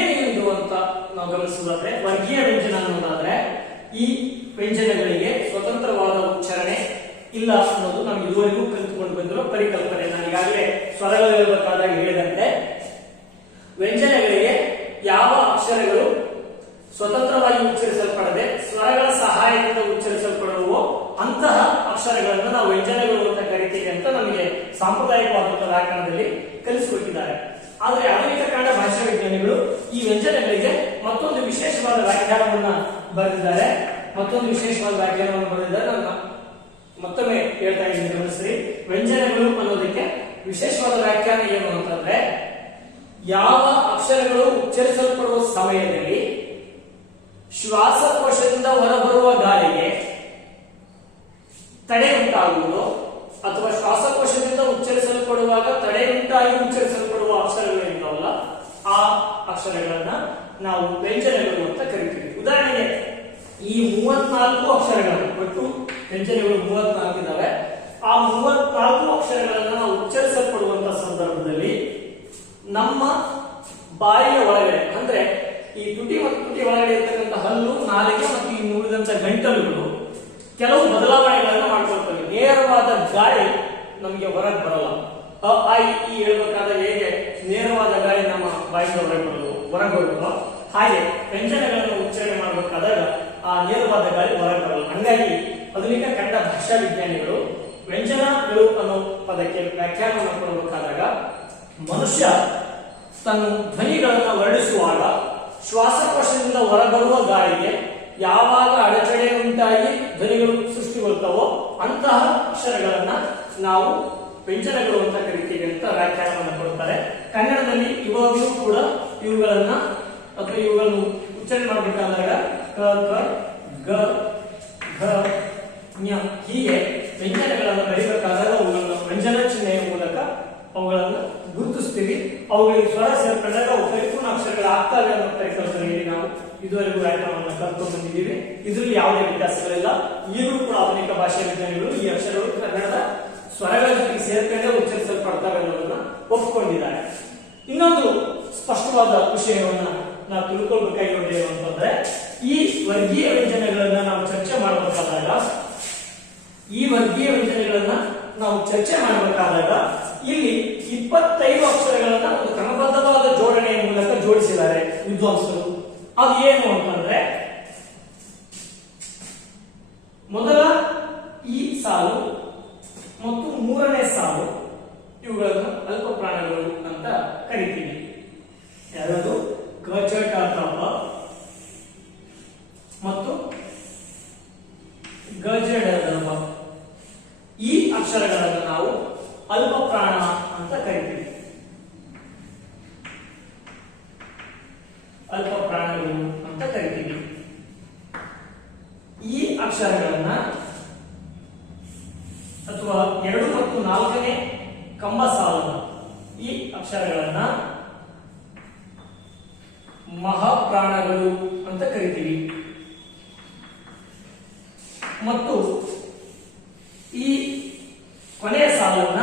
ಏನಿದು ಅಂತ ನಾವು ಗಮನಿಸೋದಾದ್ರೆ, ವರ್ಗೀಯ ವ್ಯಂಜನ ಅನ್ನೋದಾದ್ರೆ ಈ ವ್ಯಂಜನಗಳಿಗೆ ಸ್ವತಂತ್ರವಾದ ಉಚ್ಚಾರಣೆ ಇಲ್ಲ ಅನ್ನೋದು ನಾವು ಇದುವರೆಗೂ ಕಲಿತುಕೊಂಡು ಬಂದಿರೋ ಪರಿಕಲ್ಪನೆ. ನಾನು ಈಗಾಗಲೇ ಸ್ವರಗಳು ಇರಬೇಕಾದಾಗ ಹೇಳಿದಂತೆ ವ್ಯಂಜನಗಳಿಗೆ ಯಾವ ಅಕ್ಷರಗಳು ಸ್ವತಂತ್ರವಾಗಿ ಉಚ್ಚರಿಸಲ್ಪಡದೆ ಸ್ವರಗಳ ಸಹಾಯದಿಂದ ಉಚ್ಚರಿಸಲ್ಪಡುವೋ ಅಂತಹ ಅಕ್ಷರಗಳನ್ನು ನಾವು ವ್ಯಂಜನಗಳು ಅಂತ ಕರಿತೀವಿ ಅಂತ ನಮಗೆ ಸಾಂಪ್ರದಾಯಿಕವಾದಂತಹ ವ್ಯಾಕರಣದಲ್ಲಿ ಕಲಿಸಿಕೊಟ್ಟಿದ್ದಾರೆ. ಆದರೆ ಆಧುನಿಕ ಕನ್ನಡ ಭಾಷಾ ವಿಜ್ಞಾನಿಗಳು ಈ ವ್ಯಂಜನಗಳಿಗೆ ಮತ್ತೊಂದು ವಿಶೇಷವಾದ ವ್ಯಾಖ್ಯಾನವನ್ನ ಬರೆದಿದ್ದಾರೆ. ನಾನು ಮತ್ತೊಮ್ಮೆ ಹೇಳ್ತಾ ಇದ್ದೀನಿ, ಗಮನಿಸ್ರಿ. ವ್ಯಂಜನಗಳು ಅನ್ನೋದಕ್ಕೆ ವಿಶೇಷವಾದ ವ್ಯಾಖ್ಯಾನ ಏನು ಅಂತಂದ್ರೆ, ಯಾವ ಅಕ್ಷರಗಳು ಉಚ್ಚರಿಸಲ್ಪಡುವ ಸಮಯದಲ್ಲಿ ಶ್ವಾಸಕೋಶದಿಂದ ಹೊರಬರುವ ಗಾಳಿಗೆ ತಡೆ ಉಂಟಾಗುವುದು ಅಥವಾ ಶ್ವಾಸಕೋಶದಿಂದ ಉಚ್ಚರಿಸಲ್ಪಡುವಾಗ ತಡೆ ಉಂಟಾಗಿ ಉಚ್ಚರಿಸಲ್ಪಡುವ ಅಕ್ಷರಗಳು ಇದ್ದಾವಲ್ಲ, ಆ ಅಕ್ಷರಗಳನ್ನ ನಾವು ವ್ಯಂಜನಗಳು ಅಂತ ಕರಿತೀವಿ. ಉದಾಹರಣೆಗೆ ಈ 34 ಅಕ್ಷರಗಳು, ಒಟ್ಟು ವ್ಯಂಜನಗಳು 34 ಇದ್ದಾವೆ. ಆ 34 ಅಕ್ಷರಗಳನ್ನ ನಾವು ಉಚ್ಚರಿಸಲ್ಪಡುವಂತಹ ಸಂದರ್ಭದಲ್ಲಿ ನಮ್ಮ ಬಾಯಿಯ ಒಳಗಡೆ, ಅಂದ್ರೆ ಈ ತುಟಿ ಮತ್ತು ತುಟಿ ಒಳಗಡೆ ಇರ್ತಕ್ಕಂಥ ಹಲ್ಲು, ನಾಲಿಗೆ ಮತ್ತು ಈ ಉಳಿದಂತ ಗಂಟಲುಗಳು ಕೆಲವು ಬದಲಾವಣೆಗಳನ್ನ ಮಾಡ್ಕೊಳ್ತವೆ. ನೇರವಾದ ಗಾಳಿ ನಮಗೆ ಹೊರಗೆ ಬರಲ್ಲ. ಅ ಆ ಈ ಹೇಳ್ಬೇಕಾದ್ರೆ ಹೇಗೆ ನೇರವಾದ ಗಾಳಿ ನಮ್ಮ ಬಾಯಿಂದ ಹೊರಗೆ ಬರುತ್ತೋ ಹಾಗೆ ವ್ಯಂಜನಗಳನ್ನು ಉಚ್ಚಾರಣೆ ಮಾಡಬೇಕಾದಾಗ ಆ ನೇರವಾದ ಗಾಳಿ ಹೊರಗೆ ಬರಲ್ಲ. ಹಂಗಾಗಿ ಆಧುನಿಕ ಕನ್ನಡ ಭಾಷಾ ವಿಜ್ಞಾನಿಗಳು ವ್ಯಂಜನಗಳು ಅನ್ನೋ ಪದಕ್ಕೆ ವ್ಯಾಖ್ಯಾನವನ್ನು ಕೊಡಬೇಕಾದಾಗ ಮನುಷ್ಯ ತನ್ನ ಧ್ವನಿಗಳನ್ನು ವರ್ಣಿಸುವಾಗ ಶ್ವಾಸಕೋಶದಿಂದ ಹೊರಬರುವ ಗಾಳಿಗೆ ಯಾವಾಗ ಅಡಚಣೆ ಉಂಟಾಗಿ ಧ್ವನಿಗಳು ಸೃಷ್ಟಿಗೊಳ್ತಾವೋ ಅಂತಹ ಅಕ್ಷರಗಳನ್ನ ನಾವು ವ್ಯಂಜನಗಳು ಅಂತ ಕರಿತೀವಿ ಅಂತ ವ್ಯಾಖ್ಯಾನವನ್ನು ಕೊಡುತ್ತಾರೆ. ಕನ್ನಡದಲ್ಲಿ ಇವಾಗಲೂ ಕೂಡ ಇವುಗಳನ್ನ ಅಥವಾ ಇವುಗಳನ್ನು ಉಚ್ಚಾರಣೆ ಮಾಡಬೇಕಾದಾಗ ಕ ಕ ಗ ಘ ಞ ಹೀಗೆ ವ್ಯಂಜನಗಳನ್ನು ಬರೀಬೇಕಾದಾಗ ಅವುಗಳನ್ನು ವ್ಯಂಜನ ಚಿಹ್ನೆಯ ಮೂಲಕ ಅವುಗಳನ್ನು ಗುರುತಿಸ್ತೀವಿ. ಅವುಗಳಿಗೆ ಸ್ವರ ಸೇರ್ಕೊಂಡಾಗ ಅವು ಪರಿಪೂರ್ಣ ಅಕ್ಷರಗಳಾಗ್ತವೆ ಅನ್ನೋ ಪರಿಕಲ್ಪನೆಯಲ್ಲಿ ನಾವು ಇದುವರೆಗೂ ವ್ಯಾಕರಣವನ್ನು ಕಲ್ತ್ಕೊಂಡು ಬಂದಿದ್ದೀವಿ. ಇದರಲ್ಲಿ ಯಾವುದೇ ವ್ಯತ್ಯಾಸಗಳಿಲ್ಲ. ಈಗಲೂ ಕೂಡ ಆಧುನಿಕ ಭಾಷಾ ವಿಜ್ಞಾನಿಗಳು ಈ ಅಕ್ಷರಗಳು ಕನ್ನಡದ ಸ್ವರಗಳ ಜೊತೆಗೆ ಸೇರ್ಕೊಂಡೇ ಉಚ್ಚರಿಸಲ್ಪಡ್ತವೆ ಅನ್ನೋದನ್ನ ಒಪ್ಪಿಕೊಂಡಿದ್ದಾರೆ. ಇನ್ನೊಂದು ಸ್ಪಷ್ಟವಾದ ವಿಷಯವನ್ನ ನಾವು ತಿಳ್ಕೊಳ್ಬೇಕಾಗಿರೋದು ಏನು ಅಂತಂದ್ರೆ, ಈ ವರ್ಗೀಯ ವ್ಯಂಜನಗಳನ್ನ ನಾವು ಚರ್ಚೆ ಮಾಡಬೇಕಾದಾಗ ಇಲ್ಲಿ 25 ಅಕ್ಷರಗಳನ್ನ ಒಂದು ಕ್ರಮಬದ್ಧವಾದ ಜೋಡಣೆಯ ಮೂಲಕ ಜೋಡಿಸಿದ್ದಾರೆ ವಿದ್ವಾಂಸರು. ಅದು ಏನು ಅಂತಂದ್ರೆ, ಮೊದಲ ಈ ಸಾಲು ಮತ್ತು 3ನೇ ಸಾಲು ಇವುಗಳನ್ನು ಅಲ್ಪ ಪ್ರಾಣಗಳು ಅಂತ ಕರಿತೀವಿ. ಯಾವುದು? ಕ ಚ ಟ ತ ಪ ಮತ್ತು ಗ ಜ ಡ ದ ಪ. ಈ ಅಕ್ಷರಗಳನ್ನು ನಾವು ಅಲ್ಪ ಪ್ರಾಣ ಅಂತ ಕರಿತೀವಿ. ಅಲ್ಪ ಪ್ರಾಣಗಳು ಅಂತ ಕರಿತೀವಿ. ಈ ಅಕ್ಷರಗಳನ್ನ ಅಥವಾ 2 ಮತ್ತು 4ನೇ ಕಂಬ ಸಾಲನ್ನ ಈ ಅಕ್ಷರಗಳನ್ನ ಮಹಾಪ್ರಾಣಗಳು ಅಂತ ಕರಿತೀವಿ. ಮತ್ತು ಈ ಕೊನೆಯ ಸಾಲನ್ನ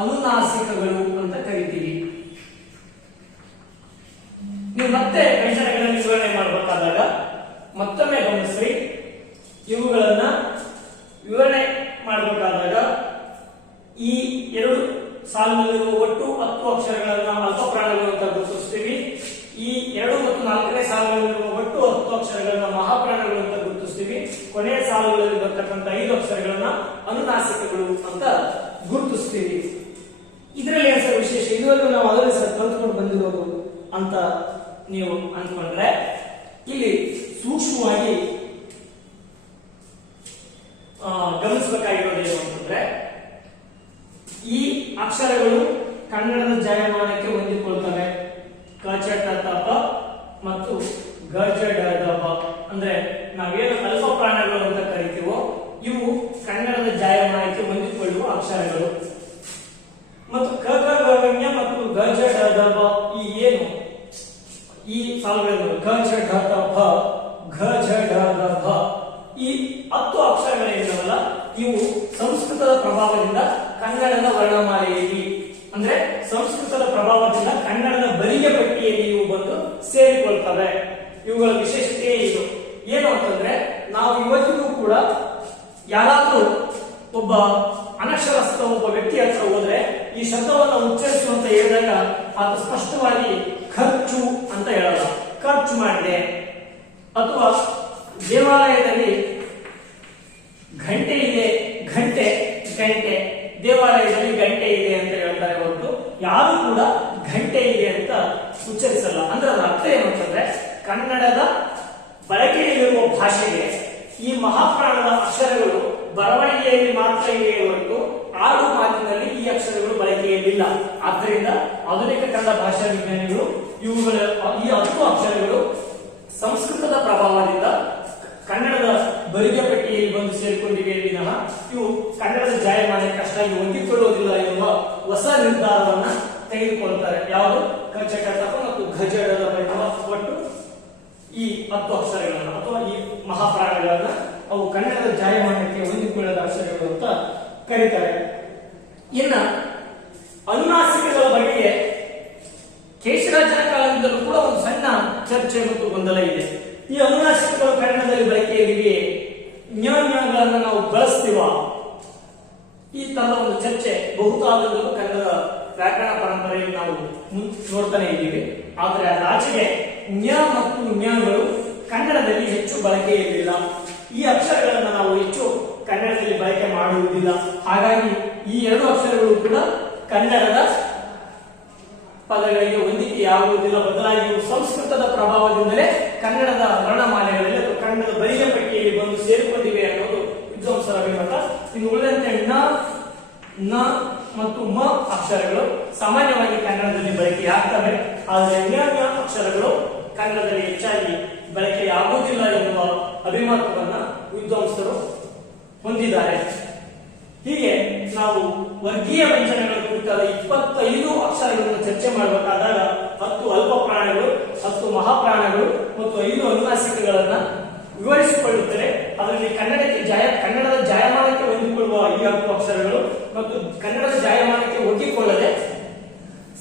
ಅನುನಾಸಿಕಗಳು ಅಂತ ಕರಿತೀವಿ. ನೀವು ಮತ್ತೆ ವ್ಯಂಜನಗಳನ್ನು ವಿವರಣೆ ಮಾಡಬೇಕಾದಾಗ ಮತ್ತೊಮ್ಮೆ ಗಮನಿಸಿ, ಇವುಗಳನ್ನ ವಿವರಣೆ ಮಾಡಬೇಕಾದಾಗ ಈ 2 ಸಾಲಿನಲ್ಲಿರುವ ಒಟ್ಟು 10 ಅಕ್ಷರಗಳನ್ನ ಅಲ್ಪ ಪ್ರಾಣಗಳು ಅಂತ ಗುರುತಿಸ್ತೀವಿ. ಈ 2 ಮತ್ತು 4ನೇ ಸಾಲುಗಳಲ್ಲಿರುವ ಒಟ್ಟು 10 ಅಕ್ಷರಗಳನ್ನ ಮಹಾಪ್ರಾಣಗಳು ಅಂತ ಗುರುತಿಸ್ತೀವಿ. ಕೊನೆಯ ಸಾಲುಗಳಲ್ಲಿ ಬರ್ತಕ್ಕಂಥ 5 ಅಕ್ಷರಗಳನ್ನ ಅನುನಾಸಿಕಗಳು ಅಂತ ಗುರುತಿಸ್ತೀವಿ. ಇದರಲ್ಲಿ ಸರ್ ವಿಶೇಷ ಇದುವರೆಗೂ ನಾವು ಅದರಲ್ಲಿ ಸರ್ ಕಲ್ತ್ಕೊಂಡು ಬಂದಿರೋದು ಅಂತ ನೀವು ಅಂದ್ಕೊಂಡ್ರೆ, ಇಲ್ಲಿ ಸೂಕ್ಷ್ಮವಾಗಿ ಗಮನಿಸಬೇಕಾಗಿರೋದು ಏನು ಅಂತಂದ್ರೆ, ಈ ಅಕ್ಷರಗಳು ಕನ್ನಡದ ಜಾಯಮಾನಕ್ಕೆ ಹೊಂದಿಕೊಳ್ತವೆ. ಕ ಚ ಟ ತ ಪ ಮತ್ತು ಗ ಚ ಡ ದ ಪ ಅಂದ್ರೆ ನಾವೇನು ಅಲ್ಪ ಪ್ರಾಣಗಳು ಅಂತ ಕರಿತೀವೋ ಇವು ಕನ್ನಡದ ಜಾಯಮಾನಕ್ಕೆ ಹೊಂದಿಕೊಳ್ಳುವ ಅಕ್ಷರಗಳು. ಮತ್ತು ಕ ಗ ಗ ಗ ಮತ್ತು ಗ ಚ ಡ ದ ಪ ಈ ಏನು ಈ ಸಾಲುಗಳು ಗ ಚ ಢ ತ ಪ ಘ ಝ ಢ ದ ಪ ಈ 10 ಅಕ್ಷರಗಳೇನಿದಾವಲ್ಲ ಇವು ಸಂಸ್ಕೃತದ ಪ್ರಭಾವದಿಂದ ಕನ್ನಡದ ವರ್ಣಮಾಲೆಯಲ್ಲಿ ಅಂದ್ರೆ ಸಂಸ್ಕೃತದ ಪ್ರಭಾವದಿಂದ ಕನ್ನಡದ ಬರಿಯ ಪಟ್ಟಿಯಲ್ಲಿ ಇವು ಬಂದು ಸೇರಿಕೊಳ್ತವೆ. ಇವುಗಳ ವಿಶೇಷತೆ ಇದು ಏನು ಅಂತಂದ್ರೆ, ನಾವು ಇವತ್ತಿಗೂ ಕೂಡ ಯಾರಾದ್ರೂ ಒಬ್ಬ ಅನಕ್ಷರಸ್ಥ ಒಬ್ಬ ವ್ಯಕ್ತಿ ಹತ್ರ ಹೋದ್ರೆ ಈ ಶಬ್ದವನ್ನು ಉಚ್ಚರಿಸು ಅಂತ ಹೇಳಿದಾಗ ಅದು ಸ್ಪಷ್ಟವಾಗಿ ಖರ್ಚು ಅಂತ ಹೇಳಲ್ಲ, ಖರ್ಚು ಮಾಡಿದೆ. ಅಥವಾ ದೇವಾಲಯದಲ್ಲಿ ಘಂಟೆ ಇದೆ, ಘಂಟೆ ಗಂಟೆ, ದೇವಾಲಯದಲ್ಲಿ ಗಂಟೆ ಇದೆ ಅಂತ ಹೇಳ್ತಾರೆ ಹೊರತು ಯಾರು ಕೂಡ ಘಂಟೆ ಇದೆ ಅಂತ ಉಚ್ಚರಿಸಲ್ಲ. ಅಂದ್ರೆ ಅದರ ಅರ್ಥ ಏನು ಅಂತಂದ್ರೆ, ಕನ್ನಡದ ಬಳಕೆಯಲ್ಲಿರುವ ಭಾಷೆಗೆ ಈ ಮಹಾಪ್ರಾಣದ ಅಕ್ಷರಗಳು ಬರವಣಿಗೆಯಲ್ಲಿ ಮಾತ್ರ ಇವೆ ಹೊರತು ಆಡು ಮಾತಿನಲ್ಲಿ ಈ ಅಕ್ಷರಗಳು ಬಳಕೆಯಲ್ಲಿಲ್ಲ. ಆದ್ದರಿಂದ ಆಧುನಿಕ ಕನ್ನಡ ಭಾಷಾ ವಿಜ್ಞಾನಿಗಳು ಇವುಗಳ ಈ 10 ಅಕ್ಷರಗಳು ಸಂಸ್ಕೃತದ ಪ್ರಭಾವದಿಂದ ಕನ್ನಡದ ಬರಿಗೆ ಪಟ್ಟಿಯಲ್ಲಿ ಬಂದು ಸೇರಿಕೊಂಡಿವೆ ವಿನಃ ಇವು ಕನ್ನಡದ ಜಾಯಮಾನಕ್ಕೆ ಅಷ್ಟಾಗಿ ಹೊಂದಿಕೊಳ್ಳುವುದಿಲ್ಲ ಎನ್ನುವ ಹೊಸ ನಿರ್ಧಾರವನ್ನ ತೆಗೆದುಕೊಳ್ತಾರೆ. ಯಾವುದು ಕಚಟಕ ಮತ್ತು ಗಜಡದ ಒಟ್ಟು ಈ 10 ಅಕ್ಷರಗಳನ್ನ ಅಥವಾ ಈ ಮಹಾಪ್ರಾಣಗಳನ್ನ ಅವು ಕನ್ನಡದ ಜಾಯಮಾನಕ್ಕೆ ಹೊಂದಿಕೊಳ್ಳದ ಅಕ್ಷರಗಳು ಅಂತ ಕರೀತಾರೆ. ಇನ್ನ ಅನುನಾಸಿಕಗಳ ಬಗ್ಗೆ ಕೇಶರಾಜನ ಕಾಲದಿಂದಲೂ ಕೂಡ ಒಂದು ಸಣ್ಣ ಚರ್ಚೆ ಮತ್ತು ಗೊಂದಲ ಇದೆ. ಈ ಅನುನಾಸಿಕಗಳು ಕನ್ನಡದಲ್ಲಿ ಬಳಕೆಯಲ್ಲಿವೆ, ಜ್ಞಾನಗಳನ್ನು ನಾವು ಬಳಸ್ತೀವ, ಈ ತರದ ಒಂದು ಚರ್ಚೆ ಬಹುಕಾಲದಿಂದಲೂ ಕನ್ನಡದ ವ್ಯಾಕರಣ ಪರಂಪರೆಯಲ್ಲಿ ನಾವು ನೋಡ್ತಾನೆ ಇದ್ದೀವಿ. ಆದರೆ ಆಚೆಗೆ ಜ್ಞ ಮತ್ತು ಜ್ಞಾನಗಳು ಕನ್ನಡದಲ್ಲಿ ಹೆಚ್ಚು ಬಳಕೆಯಲ್ಲಿಲ್ಲ. ಈ ಅಕ್ಷರಗಳನ್ನು ನಾವು ಹೆಚ್ಚು ಕನ್ನಡದಲ್ಲಿ ಬಳಕೆ ಮಾಡುವುದಿಲ್ಲ. ಹಾಗಾಗಿ ಈ 2 ಅಕ್ಷರಗಳು ಕೂಡ ಕನ್ನಡದ ಪದಗಳಿಗೆ ಹೊಂದಿಕೆಯಾಗುವುದಿಲ್ಲ. ಬದಲಾಗಿ ಸಂಸ್ಕೃತದ ಪ್ರಭಾವದಿಂದಲೇ ಕನ್ನಡದ ವರ್ಣಮಾಲೆಗಳಲ್ಲಿ ಅಥವಾ ಕನ್ನಡದ ಬರಿಯ ಪಟ್ಟಿಯಲ್ಲಿ ಬಂದು ಸೇರಿಕೊಂಡಿವೆ ಅನ್ನೋದು ವಿದ್ವಾಂಸರ ಅಭಿಮತ. ಇನ್ನು ಉಳಿದಂತೆ ನ ಮತ್ತು ಮ ಅಕ್ಷರಗಳು ಸಾಮಾನ್ಯವಾಗಿ ಕನ್ನಡದಲ್ಲಿ ಬಳಕೆಯಾಗ್ತವೆ. ಆದರೆ ಜ್ಞ ಅಕ್ಷರಗಳು ಕನ್ನಡದಲ್ಲಿ ಹೆಚ್ಚಾಗಿ ಬಳಕೆಯಾಗುವುದಿಲ್ಲ ಎನ್ನುವ ಅಭಿಮತವನ್ನ ವಿದ್ವಾಂಸರು ಹೊಂದಿದ್ದಾರೆ. ಹೀಗೆ ನಾವು ವರ್ಗೀಯ ವ್ಯಂಜನಗಳ ಕುರಿತಾದ 25 ಅಕ್ಷರಗಳನ್ನು ಚರ್ಚೆ ಮಾಡಬೇಕಾದಾಗ 10 ಅಲ್ಪ ಪ್ರಾಣಗಳು, 10 ಮಹಾಪ್ರಾಣಗಳು ಮತ್ತು 5 ಅನುನಾಸಿಕಗಳನ್ನ ವಿವರಿಸಿಕೊಳ್ಳುತ್ತದೆ. ಅದರಲ್ಲಿ ಕನ್ನಡದ ಜಾಯಮಾನಕ್ಕೆ ಹೊಂದಿಕೊಳ್ಳುವ ಈ 10 ಅಕ್ಷರಗಳು ಮತ್ತು ಕನ್ನಡದ ಜಾಯಮಾನಕ್ಕೆ ಒಗ್ಗಿಕೊಳ್ಳದೆ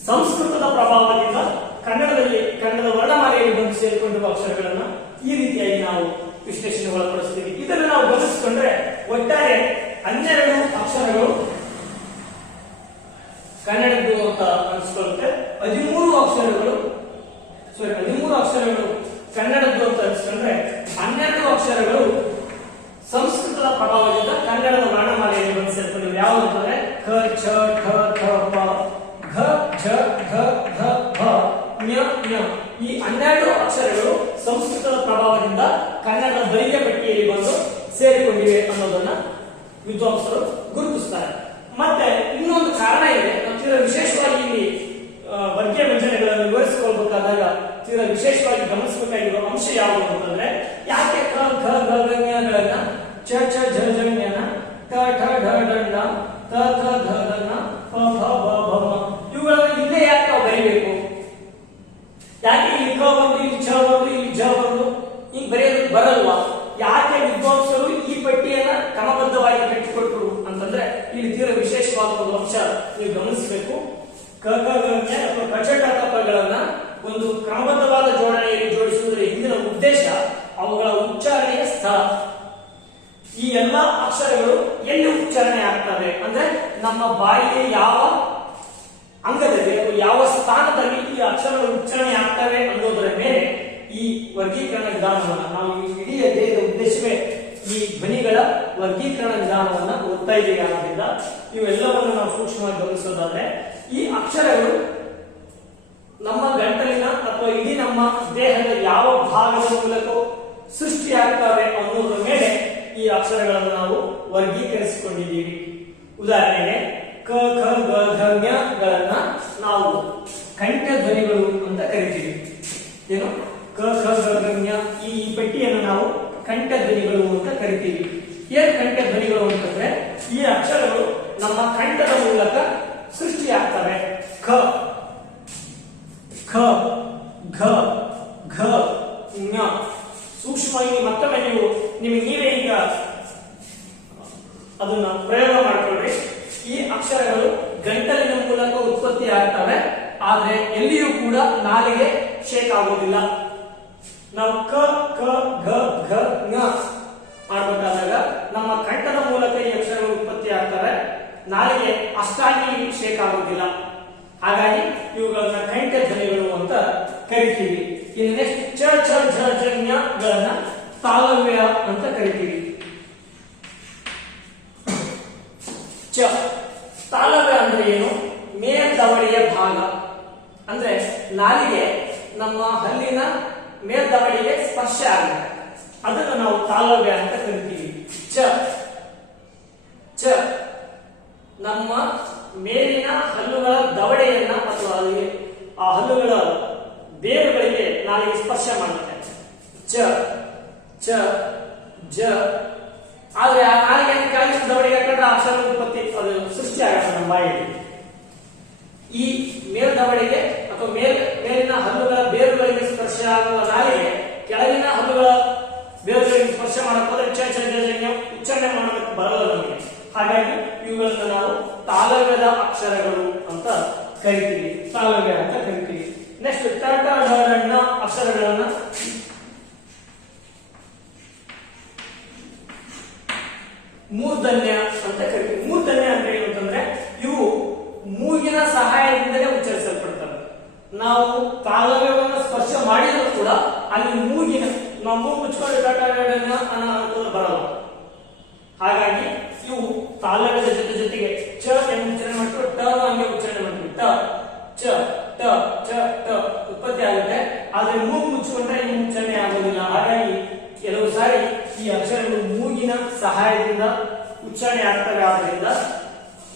ಸಂಸ್ಕೃತದ ಪ್ರಭಾವದಿಂದ ಕನ್ನಡದ ವರ್ಣಮಾಲೆಯಲ್ಲಿ ಬಂದು ಸೇರಿಕೊಂಡಿರುವ ಅಕ್ಷರಗಳನ್ನ ಈ ರೀತಿಯಾಗಿ ನಾವು ವಿಶ್ಲೇಷಣೆ ಒಳಪಡಿಸ್ತೀವಿ. ಇದನ್ನು ನಾವು ಗಮನಿಸಿಕೊಂಡ್ರೆ ಒಟ್ಟಾರೆ 12 ಅಕ್ಷರಗಳು ಕನ್ನಡದ್ದು ಅಂತ ಅನಿಸ್ಕೊಳ್ಳುತ್ತೆ. 13 ಅಕ್ಷರಗಳು ಕನ್ನಡದ್ದು ಅಂತ ಅನಿಸ್ಕೊಂಡ್ರೆ 12 ಅಕ್ಷರಗಳು ಸಂಸ್ಕೃತದ ಪ್ರಭಾವದಿಂದ ಕನ್ನಡದ ವರ್ಣಮಾಲೆಯಲ್ಲಿ ಬಂದು ಸೇರ್ಕೊಂಡಿವೆ. ಯಾವುದು ಅಂತಂದ್ರೆ ಕ ಛ ಠ ಥ ಪ ಘ ಝ ಘ ಘ ಭ ಜ್ಞ ಜ್ಞ ಈ 12 ಅಕ್ಷರಗಳು ಸಂಸ್ಕೃತದ ಪ್ರಭಾವದಿಂದ ಕನ್ನಡದ ಬರಿಯ ಪಟ್ಟಿಯಲ್ಲಿ ಬಂದು ಸೇರಿಕೊಂಡಿವೆ ಅನ್ನೋದನ್ನ ವಿದ್ವಾಂಸರು ಗುರುತಿಸ್ತಾರೆ. ಮತ್ತೆ ಇನ್ನೊಂದು ಕಾರಣ ಇದೆ. ವಿಶೇಷವಾಗಿ ಇಲ್ಲಿ ವರ್ಗೀಯ ವ್ಯಂಜನಗಳನ್ನು ವಿವರಿಸಿಕೊಳ್ಳಬೇಕಾದಾಗ ತೀರಾ ವಿಶೇಷವಾಗಿ ಗಮನಿಸಬೇಕಾಗಿರುವ ಅಂಶ ಯಾವುದು ಅಂತಂದ್ರೆ ಯಾಕೆ ಕ ಘ ಗ ಗ ಜ್ಞಗಳನ್ನ ಚ ಚ ಝ ಝ ಜ್ಞಾನ ಟ ಠ ಢ ಢ ಣ ತ ಥ ಧ ಧ ನ ಪ ಫ ಬ ಭ ಮ ಇವುಗಳನ್ನು ಇಲ್ಲೇ ಯಾಕೆ ನಾವು ಬರೀಬೇಕು? ಯಾಕೆ ಇಲ್ಲಿ ಕ ಬಂದು ಇಲ್ಲಿ ಛ ಬಂದು ಇಲ್ಲಿ ಝ ಬಂದು ಈಗ ಬರೆಯೋದು ಬರಲ್ವಾ? ಯಾಕೆ ವಿದ್ವಾಂಸರು ಈ ಪಟ್ಟಿಯನ್ನ ಕ್ರಮಬದ್ಧವಾಗಿ ಕಟ್ಟಿಕೊಟ್ರು ಅಂತಂದ್ರೆ ಇಲ್ಲಿ ತೀರಾ ವಿಶೇಷವಾದ ಒಂದು ಅಂಶ ನೀವು ಗಮನಿಸಬೇಕು. ಕ ಗ ಗ ಜ್ಞ ಅಥವಾ ಕಚಟಕಗಳನ್ನ ಒಂದು ಕ್ರಮಬದ್ಧವಾದ ಜೋಡಣೆಯಲ್ಲಿ ಜೋಡಿಸುವುದರ ಹಿಂದಿನ ಉದ್ದೇಶ ಅವುಗಳ ಉಚ್ಚಾರಣೆಯ ಸ್ಥಳ. ಈ ಎಲ್ಲಾ ಅಕ್ಷರಗಳು ಎಲ್ಲಿ ಉಚ್ಚಾರಣೆ ಆಗ್ತವೆ ಅಂದ್ರೆ ನಮ್ಮ ಬಾಯಿಯ ಯಾವ ಅಂಗದಲ್ಲಿ ಅಥವಾ ಯಾವ ಸ್ಥಾನದಲ್ಲಿ ಈ ಅಕ್ಷರಗಳು ಉಚ್ಚಾರಣೆ ಆಗ್ತವೆ ಅನ್ನೋದರ ಮೇಲೆ ಈ ವರ್ಗೀಕರಣ ವಿಧಾನವನ್ನ ನಾವು ಇಡೀ ದೇಹದ ಉದ್ದೇಶವೇ ಈ ಧ್ವನಿಗಳ ವರ್ಗೀಕರಣ ವಿಧಾನವನ್ನ ಓದ್ತಾ ಇದ್ದೀವಿ. ಆದ್ದರಿಂದ ಇವೆಲ್ಲವನ್ನು ನಾವು ಸೂಕ್ಷ್ಮವಾಗಿ ಗಮನಿಸೋದಾದ್ರೆ ಈ ಅಕ್ಷರಗಳು ನಮ್ಮ ಗಂಟಲಿನ ಅಥವಾ ಇಡೀ ನಮ್ಮ ದೇಹದ ಯಾವ ಭಾಗದ ಮೂಲಕ ಸೃಷ್ಟಿಯಾಗ್ತವೆ ಅನ್ನೋದ್ರ ಮೇಲೆ ಈ ಅಕ್ಷರಗಳನ್ನು ನಾವು ವರ್ಗೀಕರಿಸಿಕೊಂಡಿದ್ದೀವಿ. ಉದಾಹರಣೆಗೆ ಕ ಖ ಗ ಘ ಜ್ಞ ಗಳನ್ನ ನಾವು ಕಂಠ ಧ್ವನಿಗಳು ಅಂತ ಕರಿತೀವಿ. ಏನು ಕ ಖ ಗ ಘ ಜ್ಞ ಈ ಪಟ್ಟಿಯನ್ನು ನಾವು ಕಂಠ ಧ್ವನಿಗಳು ಅಂತ ಕರಿತೀವಿ. ಏನ್ ಕಂಠ ಧ್ವನಿಗಳು ಅಂತಂದ್ರೆ ಈ ಅಕ್ಷರಗಳು ನಮ್ಮ ಕಂಠದ ಮೂಲಕ ಸೃಷ್ಟಿಯಾಗ್ತವೆ. ಖ ಖ ಘ ಘ ಜ್ಞ. ಸೂಕ್ಷ್ಮವಾಗಿ ಮತ್ತೊಮ್ಮೆ ನಿಮಗೆ ನೀವೇ ಈಗ ಅದನ್ನ ಪ್ರಯೋಗ ಮಾಡಿಕೊಳ್ಳಿ. ಈ ಅಕ್ಷರಗಳು ಗಂಟಲಿನ ಮೂಲಕ ಉತ್ಪತ್ತಿ ಆಗ್ತವೆ, ಆದ್ರೆ ಎಲ್ಲಿಯೂ ಕೂಡ ನಾಲಿಗೆ ಶೇಕ್ ಆಗುವುದಿಲ್ಲ. ನಾವು ಕ ಕ ಘ ಘ ಜ್ಞ ಮಾಡಬೇಕಾದಾಗ ನಮ್ಮ ಕಂಠದ ಮೂಲಕ ಈ ಅಕ್ಷರಗಳು ಉತ್ಪತ್ತಿ ಆಗ್ತವೆ, ನಾಲಿಗೆ ಅಷ್ಟಾಗಿ ಶೇಕ್ ಆಗುವುದಿಲ್ಲ. ಹಾಗಾಗಿ ಇವುಗಳನ್ನ ಕಂಠ ಧ್ವನಿಗಳು ಅಂತ ಕರಿತೀವಿ. ಇನ್ನು ನೆಕ್ಸ್ಟ್ ಚ ಛ ಝ ಝ ಜ್ಞ ಗಳನ್ನ ತಾಲವ್ಯ ಅಂತ ಕರಿತೀವಿ. ಚ ತಾಲವ್ಯ ಅಂದ್ರೆ ಏನು? ಮೇಲ್ದವಡೆಯ ಭಾಗ ಅಂದ್ರೆ ನಾಲಿಗೆ ನಮ್ಮ ಹಲ್ಲಿನ ಮೇಲ್ದವಡೆಗೆ ಸ್ಪರ್ಶ ಆಗುತ್ತೆ, ಅದನ್ನು ನಾವು ತಾಲವ್ಯ ಅಂತ ಕರಿತೀವಿ. ಚ ಚ ನಮ್ಮ ಮೇಲಿನ ಹಲ್ಲುಗಳ ದವಡೆಯನ್ನ ಅಥವಾ ಆ ಹಲ್ಲುಗಳ ಬೇರುಗಳಿಗೆ ನಾಲಿಗೆ ಸ್ಪರ್ಶ ಮಾಡುತ್ತೆ. ಚ ಚ ಜ ಆದ್ರೆ ಆ ನಾಲಿಗೆ ಕೆಳಗಿನ ದವಡೆಗೆ ಕಂಡ್ರೆ ಅಕ್ಷರ ಉತ್ಪತ್ತಿ ಅದು ಸೃಷ್ಟಿ ಆಗುತ್ತೆ ನಮ್ಮ ಬಾಯಿಯಲ್ಲಿ. ಈ ಮೇಲ್ದವಡೆಗೆ ಅಥವಾ ಮೇಲಿನ ಹಲ್ಲುಗಳ ಬೇರುಗಳಿಗೆ ಸ್ಪರ್ಶ ಆಗುವ ನಾಲಿಗೆ ಕೆಳಗಿನ ಹಲ್ಲುಗಳ ಬೇರುಗಳಿಗೆ ಸ್ಪರ್ಶ ಮಾಡಕ್ ಹೋದ್ರೆ ಚ ಚ ಜ ಜ ಉಚ್ಚಾರಣೆ ಮಾಡೋದಕ್ಕೆ ಬರಲ್ಲ ನಮಗೆ. ಹಾಗಾಗಿ ಇವುಗಳನ್ನ ನಾವು ತಾಲವ್ಯದ ಅಕ್ಷರಗಳು ಅಂತ ಕರಿತೀವಿ, ತಾಲವ್ಯ ಅಂತ ಕರಿತೀವಿ. ನೆಕ್ಸ್ಟ್ ಟ ಟ ಢ ಢ ಣ ಅಕ್ಷರಗಳನ್ನ ಮೂರ್ಧನ್ಯ ಅಂತ ಕರಿತೀವಿ. ಮೂರ್ಧನ್ಯ ಅಂತ ಏನು ಅಂತಂದ್ರೆ ಇವು ಮೂಗಿನ ಸಹಾಯದಿಂದಲೇ ಉಚ್ಚರಿಸಲ್ಪಡ್ತವೆ. ನಾವು ತಾಲವ್ಯವನ್ನು ಸ್ಪರ್ಶ ಮಾಡಿದ್ರು ಕೂಡ ಅಲ್ಲಿ ಮೂಗಿನ ನಾವು ಮೂಗು ಮುಚ್ಕೊಂಡು ಟ ಟ ಢ ಣ ಅನ್ನೋದು ಬರಲ್ಲ. ಹಾಗಾಗಿ ಇವು ತಾಲವ್ಯದ ಜೊತೆಗೆ ಚ ಎಂದು ಉಚ್ಚಾರಣೆ ಮಾಡ್ತೀವಿ, ಟ ಹಂಗೆ ಉಚ್ಚಾರಣೆ ಮಾಡ್ತೀವಿ. ಟ ಚ ಟ ಚ ಟ ಉತ್ಪತ್ತಿ ಆಗುತ್ತೆ, ಆದ್ರೆ ಮೂಗು ಮುಚ್ಚಿಕೊಂಡ್ರೆ ಈ ಉಚ್ಚಾರಣೆ ಆಗೋದಿಲ್ಲ. ಹಾಗಾಗಿ ಕೆಲವು ಸಾರಿ ಈ ಅಕ್ಷರಗಳು ಮೂಗಿನ ಸಹಾಯದಿಂದ ಉಚ್ಚಾರಣೆ ಆಗ್ತವೆ. ಆದ್ದರಿಂದ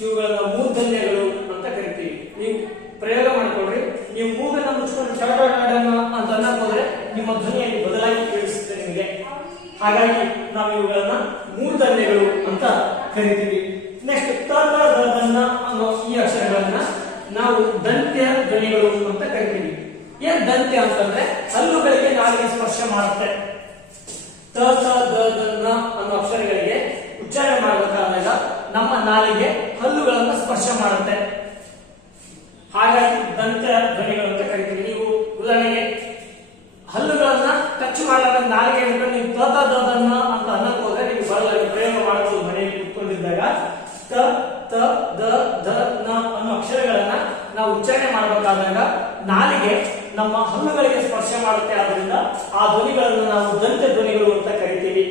ಇವುಗಳನ್ನ ಮೂರ್ಧನ್ಯಗಳು ಅಂತ ಕರಿತೀವಿ. ನೀವು ಪ್ರಯೋಗ ಮಾಡ್ಕೊಳ್ರಿ. ನೀವು ಮೂಗನ್ನ ಮುಚ್ಕೊಂಡು ಟ ಟ ಡ ಡ ಅಂತ ಅನ್ನಕ್ ಹೋದ್ರೆ ನಿಮ್ಮ ಧ್ವನಿಯಲ್ಲಿ ಬದಲಾಗಿ ಕೇಳಿಸುತ್ತೆ ನಿಮಗೆ. ಹಾಗಾಗಿ ನಾವು ಇವುಗಳನ್ನ ಮೂರ್ಧನ್ಯಗಳು ಅಂತ ಕರಿತೀವಿ. ನೆಕ್ಸ್ಟ್ ತ ತ ದ ದ ನ ಅನ್ನೋ ಈ ಅಕ್ಷರಗಳನ್ನ ನಾವು ದಂತ್ಯ ಧ್ವನಿಗಳು ಅಂತ ಕರಿತೀವಿ. ಏನ್ ದಂತ್ಯ ಅಂತಂದ್ರೆ ಹಲ್ಲುಗಳಿಗೆ ನಾಲಿಗೆ ಸ್ಪರ್ಶ ಮಾಡುತ್ತೆ. ತ ತ ದ ದ ನ ಅನ್ನೋ ಅಕ್ಷರಗಳಿಗೆ ಉಚ್ಚಾರಣೆ ಮಾಡಬೇಕಾದಾಗ ನಮ್ಮ ನಾಲಿಗೆ ಹಲ್ಲುಗಳನ್ನ ಸ್ಪರ್ಶ ಮಾಡುತ್ತೆ. ಹಾಗಾಗಿ ದಂತ್ಯ ಧ್ವನಿಗಳು ಅಂತ ಕರಿತೀವಿ. ನೀವು ಉದಾಹರಣೆಗೆ ಹಲ್ಲುಗಳನ್ನ ಟಚ್ ಮಾಡಲಾದ ನಾಲಿಗೆ ಹಿಡ್ಕೊಂಡು ನೀವು ತ ತ ದ ದ ನ ಅಂತ ಅನ್ನಕ್ ಹೋದ್ರೆ ನೀವು ಬರಲ್ಲ. ಪ್ರಯೋಗ ಮಾಡಬಹುದು ಮನೆಯಲ್ಲಿ ಕುತ್ಕೊಂಡಿದ್ದಾಗ. ತ ತ ದ ದ ನ ಅನ್ನೋ ಅಕ್ಷರಗಳನ್ನ ನಾವು ಉಚ್ಚಾರಣೆ ಮಾಡಬೇಕಾದಾಗ ನಾಲಿಗೆ ನಮ್ಮ ಹಲ್ಲುಗಳಿಗೆ ಸ್ಪರ್ಶ ಮಾಡುತ್ತೆ. ಆದ್ರಿಂದ ಆ ಧ್ವನಿಗಳನ್ನು ನಾವು ದಂತ್ಯ ಧ್ವನಿಗಳು ಅಂತ ಕರಿತೀವಿ.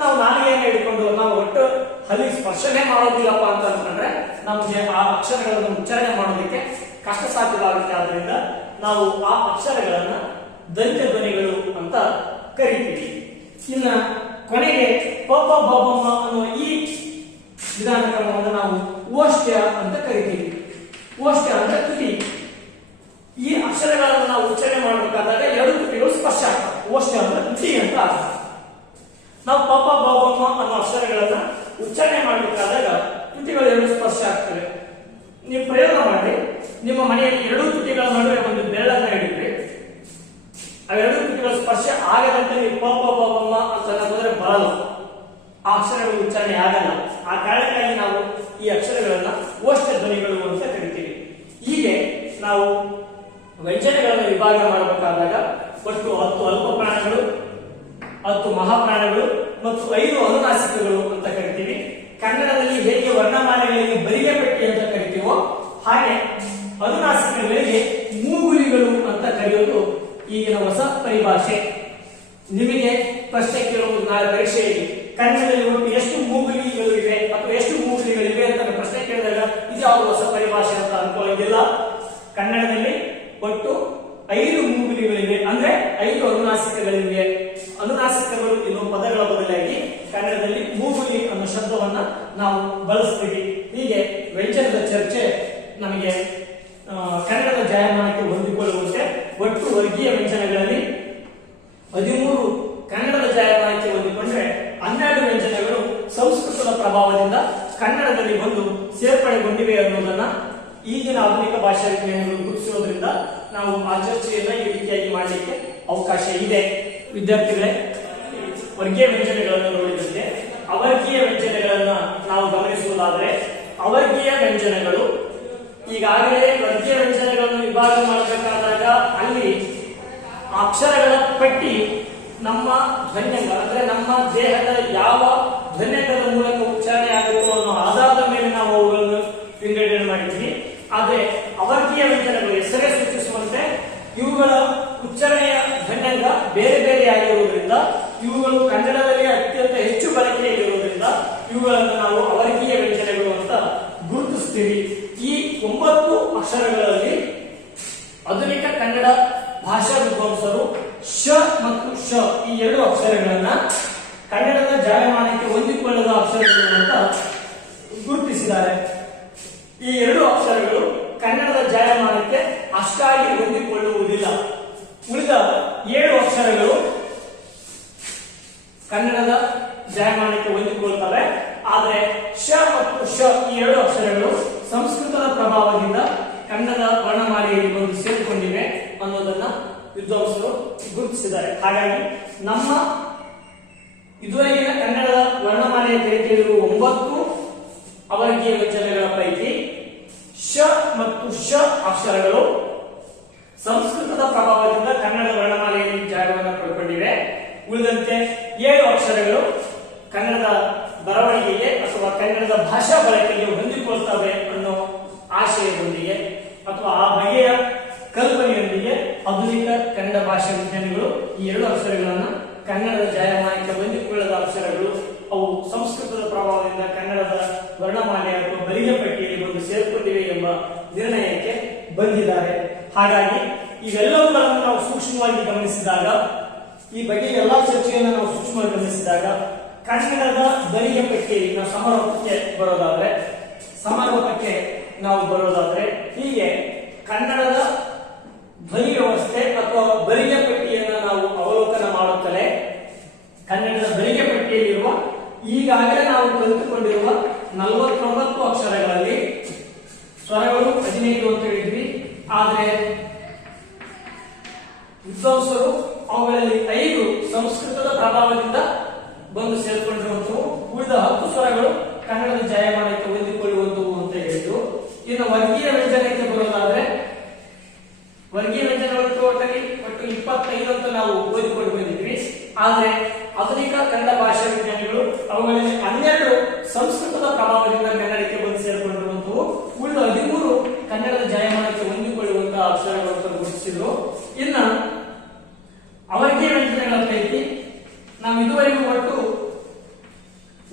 ನಾವು ನಾಲಿಗೆಯನ್ನು ಹಿಡ್ಕೊಂಡು ನಾವು ಒಟ್ಟು ಹಲ್ಲಿಗೆ ಸ್ಪರ್ಶನೆ ಮಾಡೋದಿಲ್ಲಪ್ಪ ಅಂತ ಅನ್ಕೊಂಡ್ರೆ ನಮಗೆ ಆ ಅಕ್ಷರಗಳನ್ನು ಉಚ್ಚಾರಣೆ ಮಾಡೋದಕ್ಕೆ ಕಷ್ಟ ಸಾಧ್ಯವಾಗುತ್ತೆ. ಆದ್ರಿಂದ ನಾವು ಆ ಅಕ್ಷರಗಳನ್ನ ದಂತ್ಯ ಧ್ವನಿಗಳು ಅಂತ ಕರಿತೀವಿ. ಇನ್ನ ಕೊನೆಗೆ ಪ ಪ ಬ ಬ ಮ ಅನ್ನುವ ಈ ವಿಧಾನ ಕ್ರಮವನ್ನು ನಾವು ಓಷ್ಟ್ಯ ಅಂತ ಕರಿತೀವಿ. ಓಷ್ಟ್ಯ ಅಂದ್ರೆ ತುಟಿ. ಈ ಅಕ್ಷರಗಳನ್ನು ನಾವು ಉಚ್ಚಾರಣೆ ಮಾಡಬೇಕಾದಾಗ ಎರಡು ತುಟಿಗಳು ಸ್ಪರ್ಶ ಆಗ್ತವೆ. ಓಷ್ಠ ಅಂದ್ರೆ ತುಟಿ ಅಂತ ಅರ್ಥ. ನಾವು ಪಾಪ ಬಾಬಮ್ಮ ಅನ್ನೋ ಅಕ್ಷರಗಳನ್ನ ಉಚ್ಚಾರಣೆ ಮಾಡಬೇಕಾದಾಗ ತುಟಿಗಳು ಎರಡು ಸ್ಪರ್ಶ ಆಗ್ತವೆ. ನೀವು ಪ್ರಯೋಗ ಮಾಡಿ, ನಿಮ್ಮ ಮನೆಯಲ್ಲಿ ಎರಡೂ ತುಟಿಗಳ ನಡುವೆ ಒಂದು ಬೆರಳನ್ನ ಹಿಡಿದ್ರಿ, ಅವೆರಡೂ ತುಟಿಗಳ ಸ್ಪರ್ಶ ಆಗದಂತೆ ನೀವು ಪಾಪ ಬಾಬಮ್ಮ ಅಂತ ಅನ್ನೋದ್ರೆ ಬರಲ್ಲ, ಆ ಅಕ್ಷರಗಳು ಉಚ್ಚಾರಣೆ ಆಗಲ್ಲ. ಆ ಕಾರಣಕ್ಕಾಗಿ ನಾವು ಈ ಅಕ್ಷರಗಳನ್ನ ಓಷ್ಠ ಧ್ವನಿಗಳು ಅಂತ ಕರಿತೀವಿ. ಹೀಗೆ ನಾವು ವ್ಯಂಜನಗಳನ್ನು ವಿಭಾಗ ಮಾಡಬೇಕಾದಾಗ ಒಟ್ಟು 10 ಅಲ್ಪ ಪ್ರಾಣಗಳು, 10 ಮಹಾಪ್ರಾಣಗಳು ಮತ್ತು 5 ಅನುನಾಸಿಕಗಳು ಅಂತ ಕರಿತೀವಿ. ಕನ್ನಡದಲ್ಲಿ ಹೇಗೆ ವರ್ಣಮಾಲೆಗಳಿಗೆ ಬರಿಗೆ ಪಟ್ಟಿ ಅಂತ ಕರಿತೀವೋ ಹಾಗೆ ಅನುನಾಸಿಕಗಳಿಗೆ ಮೂಗುಲಿಗಳು ಅಂತ ಕರೆಯೋದು ಈಗಿನ ಹೊಸ ಪರಿಭಾಷೆ. ನಿಮಗೆ ಪ್ರಶ್ನೆ ಕೇಳುವುದು ನಾಳೆ ಪರೀಕ್ಷೆಯಲ್ಲಿ ಕನ್ನಡದಲ್ಲಿ ಒಟ್ಟು ಎಷ್ಟು ಮೂಗುಲಿಗಳು ಇವೆ ಅಥವಾ ಎಷ್ಟು ಮೂಗುಲಿಗಳಿವೆ ಅಂತ ಪ್ರಶ್ನೆ ಕೇಳಿದಾಗ ಇದು ಯಾವುದು ಹೊಸ ಪರಿಭಾಷೆ ಅಂತ ಅನ್ಕೊಳ್ಳೋದಿಲ್ಲ. ಕನ್ನಡದಲ್ಲಿ ಒಟ್ಟು 5 ಮೂಗುಲಿಗಳಿವೆ, ಅಂದ್ರೆ 5 ಅನುನಾಸಿಕಗಳಿವೆ. ಅನುನಾಸಿಕಗಳು ಎನ್ನುವ ಪದಗಳ ಬದಲಾಗಿ ಕನ್ನಡದಲ್ಲಿ ಮೂಗುಲಿ ಅನ್ನೋ ಶಬ್ದವನ್ನ ನಾವು ಬಳಸ್ತೀವಿ. ಹೀಗೆ ವ್ಯಂಜನದ ಚರ್ಚೆ ನಮಗೆ ಕನ್ನಡದ ಜಾಯಮಾನಕ್ಕೆ ಹೊಂದಿಕೊಳ್ಳುವಂತೆ ಒಟ್ಟು ವರ್ಗೀಯ ವ್ಯಂಜನಗಳಲ್ಲಿ 13 ಕನ್ನಡದ ಜಾಯಮಾನಕ್ಕೆ ಹೊಂದಿಕೊಂಡ್ರೆ 12 ವ್ಯಂಜನಗಳು ಸಂಸ್ಕೃತದ ಪ್ರಭಾವದಿಂದ ಕನ್ನಡದಲ್ಲಿ ಬಂದು ಸೇರ್ಪಡೆಗೊಂಡಿವೆ ಅನ್ನೋದನ್ನ ಈಗಿನ ಆಧುನಿಕ ಭಾಷಾ ವಿಜ್ಞಾನಿಗಳು ಗುರುತಿಸಿರೋದ್ರಿಂದ ನಾವು ಆ ಚರ್ಚೆಯನ್ನ ಈ ರೀತಿಯಾಗಿ ಮಾಡಲಿಕ್ಕೆ ಅವಕಾಶ ಇದೆ. ವಿದ್ಯಾರ್ಥಿಗಳೇ, ವರ್ಗೀಯ ವ್ಯಂಜನಗಳನ್ನು ನೋಡಿದಂತೆ ಅವರ್ಗೀಯ ವ್ಯಂಜನಗಳನ್ನ ನಾವು ಗಮನಿಸುವುದಾದರೆ, ಅವರ್ಗೀಯ ವ್ಯಂಜನಗಳು ಈಗಾಗಲೇ ವರ್ಗೀಯ ವ್ಯಂಜನಗಳನ್ನು ವಿಭಾಗ ಮಾಡಬೇಕಾದಾಗ ಅಲ್ಲಿ ಅಕ್ಷರಗಳ ಪಟ್ಟಿ ನಮ್ಮ ಧ್ವನ್ಯಂಗ ಅಂದ್ರೆ ನಮ್ಮ ದೇಹದ ಯಾವ ಧ್ವನ್ಯಂಗದ ಮೂಲಕ ಉಚ್ಚಾರಣೆ ಆಗುತ್ತೋ ಅನ್ನೋ ಆಧಾರದ ಮೇಲೆ ನಾವು ಅವುಗಳನ್ನು ವಿಂಗಡಣೆ ಮಾಡಿದ್ವಿ. ಆದ್ರೆ ಅವರ್ಗೀಯ ವ್ಯಂಜನಗಳು ಹೆಸರೇ ಸೂಚಿಸುವಂತೆ ಇವುಗಳ ಉಚ್ಚಾರಣೆಯ ಧ್ವನ್ಯಂಗ ಬೇರೆ ಬೇರೆ ಆಗಿರುವುದರಿಂದ, ಇವುಗಳು ಕನ್ನಡದಲ್ಲಿ ಅತ್ಯಂತ ಹೆಚ್ಚು ಬಳಕೆಯಲ್ಲಿರುವುದರಿಂದ ಇವುಗಳನ್ನು ನಾವು ಅವರ್ಗೀಯ ವ್ಯಂಜನಗಳು ಅಂತ ಗುರುತಿಸ್ತೀವಿ. ಈ 9 ಅಕ್ಷರಗಳಲ್ಲಿ ಆಧುನಿಕ ಕನ್ನಡ ಭಾಷಾ ವಿದ್ವಾಂಸರು ಶ ಮತ್ತು ಶ ಈ 2 ಅಕ್ಷರಗಳನ್ನ ಕನ್ನಡದ ಜಾಯಮಾನಕ್ಕೆ ಹೊಂದಿಕೊಳ್ಳದ ಅಕ್ಷರಗಳು ಅಂತ ಗುರುತಿಸಿದ್ದಾರೆ. ಈ 2 ಅಕ್ಷರಗಳು ಕನ್ನಡದ ಜಾಯಮಾನಕ್ಕೆ ಅಷ್ಟಾಗಿ ಹೊಂದಿಕೊಳ್ಳುವುದಿಲ್ಲ. ಉಳಿದ 7 ಅಕ್ಷರಗಳು ಕನ್ನಡದ ಜಾಯಮಾನಕ್ಕೆ ಹೊಂದಿಕೊಳ್ಳುತ್ತವೆ. ಆದರೆ ಶ ಮತ್ತು ಶ ಈ 2 ಅಕ್ಷರಗಳು ಸಂಸ್ಕೃತದ ಪ್ರಭಾವದಿಂದ ಕನ್ನಡದ ವರ್ಣಮಾಲೆಯಲ್ಲಿ ಬಂದು ಸೇರಿಕೊಂಡಿವೆ ಅನ್ನೋದನ್ನ ವಿದ್ವಾಂಸರು ಗುರುತಿಸಿದ್ದಾರೆ. ಹಾಗಾಗಿ ನಮ್ಮ ಇದುವರೆಗಿನ ಕನ್ನಡದ ವರ್ಣಮಾಲೆಯ ತಿಳಿದಿರುವ 9 ಅವರ್ಗೀಯ ವ್ಯಂಜನಗಳ ಪೈಕಿ ಶ ಮತ್ತು ಶ ಅಕ್ಷರಗಳು ಸಂಸ್ಕೃತದ ಪ್ರಭಾವದಿಂದ ಕನ್ನಡ ವರ್ಣಮಾಲೆಯಲ್ಲಿ ಜಾಗವನ್ನು ಪಡೆದುಕೊಂಡಿವೆ. ಉಳಿದಂತೆ 7 ಅಕ್ಷರಗಳು ಕನ್ನಡದ ಬರವಣಿಗೆಗೆ ಅಥವಾ ಕನ್ನಡದ ಭಾಷಾ ಬಳಕೆಗೆ ಹೊಂದಿಕೊಳ್ತವೆ ಅನ್ನೋ ಆಶಯದೊಂದಿಗೆ ಅಥವಾ ಆ ಬಗೆಯ ಕಲ್ಪನೆಯೊಂದಿಗೆ ಆಧುನಿಕ ಕನ್ನಡ ಭಾಷಾ ವಿಜ್ಞಾನಿಗಳು ಈ 2 ಅಕ್ಷರಗಳನ್ನು ಕನ್ನಡದ ಜಾಯಮಾನಕ್ಕೆ ಹೊಂದಿಕೊಳ್ಳದ ಅಕ್ಷರಗಳು, ಅವು ಸಂಸ್ಕೃತದ ಪ್ರಭಾವದಿಂದ ಕನ್ನಡದ ವರ್ಣಮಾಲೆ ಅಥವಾ ಬರಿಯ ಪಟ್ಟಿಯಲ್ಲಿ ಬಂದು ಸೇರ್ಕೊಂಡಿವೆ ಎಂಬ ನಿರ್ಣಯಕ್ಕೆ ಬಂದಿದ್ದಾರೆ. ಹಾಗಾಗಿ ಇವೆಲ್ಲವುಗಳನ್ನು ನಾವು ಸೂಕ್ಷ್ಮವಾಗಿ ಗಮನಿಸಿದಾಗ, ಈ ಬಗ್ಗೆ ಎಲ್ಲಾ ಚರ್ಚೆಯನ್ನು ನಾವು ಸೂಕ್ಷ್ಮವಾಗಿ ಗಮನಿಸಿದಾಗ ಕನ್ನಡದ ಬರಿಯ ಪಟ್ಟಿಯಲ್ಲಿ ನಾವು ಸಮಾರೋಪಕ್ಕೆ ನಾವು ಬರೋದಾದ್ರೆ ಹೀಗೆ ಕನ್ನಡದ ಧ್ವನಿ ವ್ಯವಸ್ಥೆ ಅಥವಾ ಬರಿಯ ಪಟ್ಟಿಯನ್ನು ನಾವು ಅವಲೋಕನ ಮಾಡುತ್ತಲೇ ಕನ್ನಡದ ಬರಿಯ ಪಟ್ಟಿಯಲ್ಲಿರುವ ಈಗಾಗಲೇ ನಾವು ಕಲಿತುಕೊಂಡಿರುವ 49 ಅಕ್ಷರಗಳಲ್ಲಿ ಸ್ವರಗಳು 15 ಅಂತ ಹೇಳಿದ್ವಿ. ಆದರೆ ವಿದ್ವಾಂಸರು ಅವುಗಳಲ್ಲಿ 5 ಸಂಸ್ಕೃತದ ಪ್ರಭಾವದಿಂದ ಬಂದು ಸೇರ್ಕೊಂಡಿರುವಂತವು, ಉಳಿದ 10 ಸ್ವರಗಳು ಕನ್ನಡದ ಜಾಯಮಾನಕ್ಕೆ ಹೊಂದಿಕೊಳ್ಳುವಂತವು ಅಂತ ಹೇಳಿದ್ರು. ಇನ್ನು ವರ್ಗೀಯ ವ್ಯಂಜನಕ್ಕೆ ಬರೋದಾದ್ರೆ ವರ್ಗೀಯ ವ್ಯಂಜನಗಳು ಒಟ್ಟು 25 ಅಂತ ನಾವು ಓದಿಕೊಂಡು ಬಂದಿದ್ವಿ. ಆದ್ರೆ ಆಧುನಿಕ ಕನ್ನಡ ಭಾಷಾ ವಿಜ್ಞಾನಿಗಳು ಅವುಗಳಲ್ಲಿ 12 ಸಂಸ್ಕೃತದ ಪ್ರಭಾವದಿಂದ ಕನ್ನಡಕ್ಕೆ ಬಂದು ಸೇರಿಕೊಂಡಿರುವಂತವು, ಉಳಿದ 13 ಕನ್ನಡದ ಜಾಯಮಾನಕ್ಕೆ ಹೊಂದಿಕೊಳ್ಳುವಂತಹ ಅಕ್ಷರಗಳು ಅಂತ ಗುರುತಿಸಿದ್ರು. ಇನ್ನು ಅವರ್ಗೀಯ ವ್ಯಂಜನಗಳ ಪೈಕಿ ನಾವು ಇದುವರೆಗೂ ಒಟ್ಟು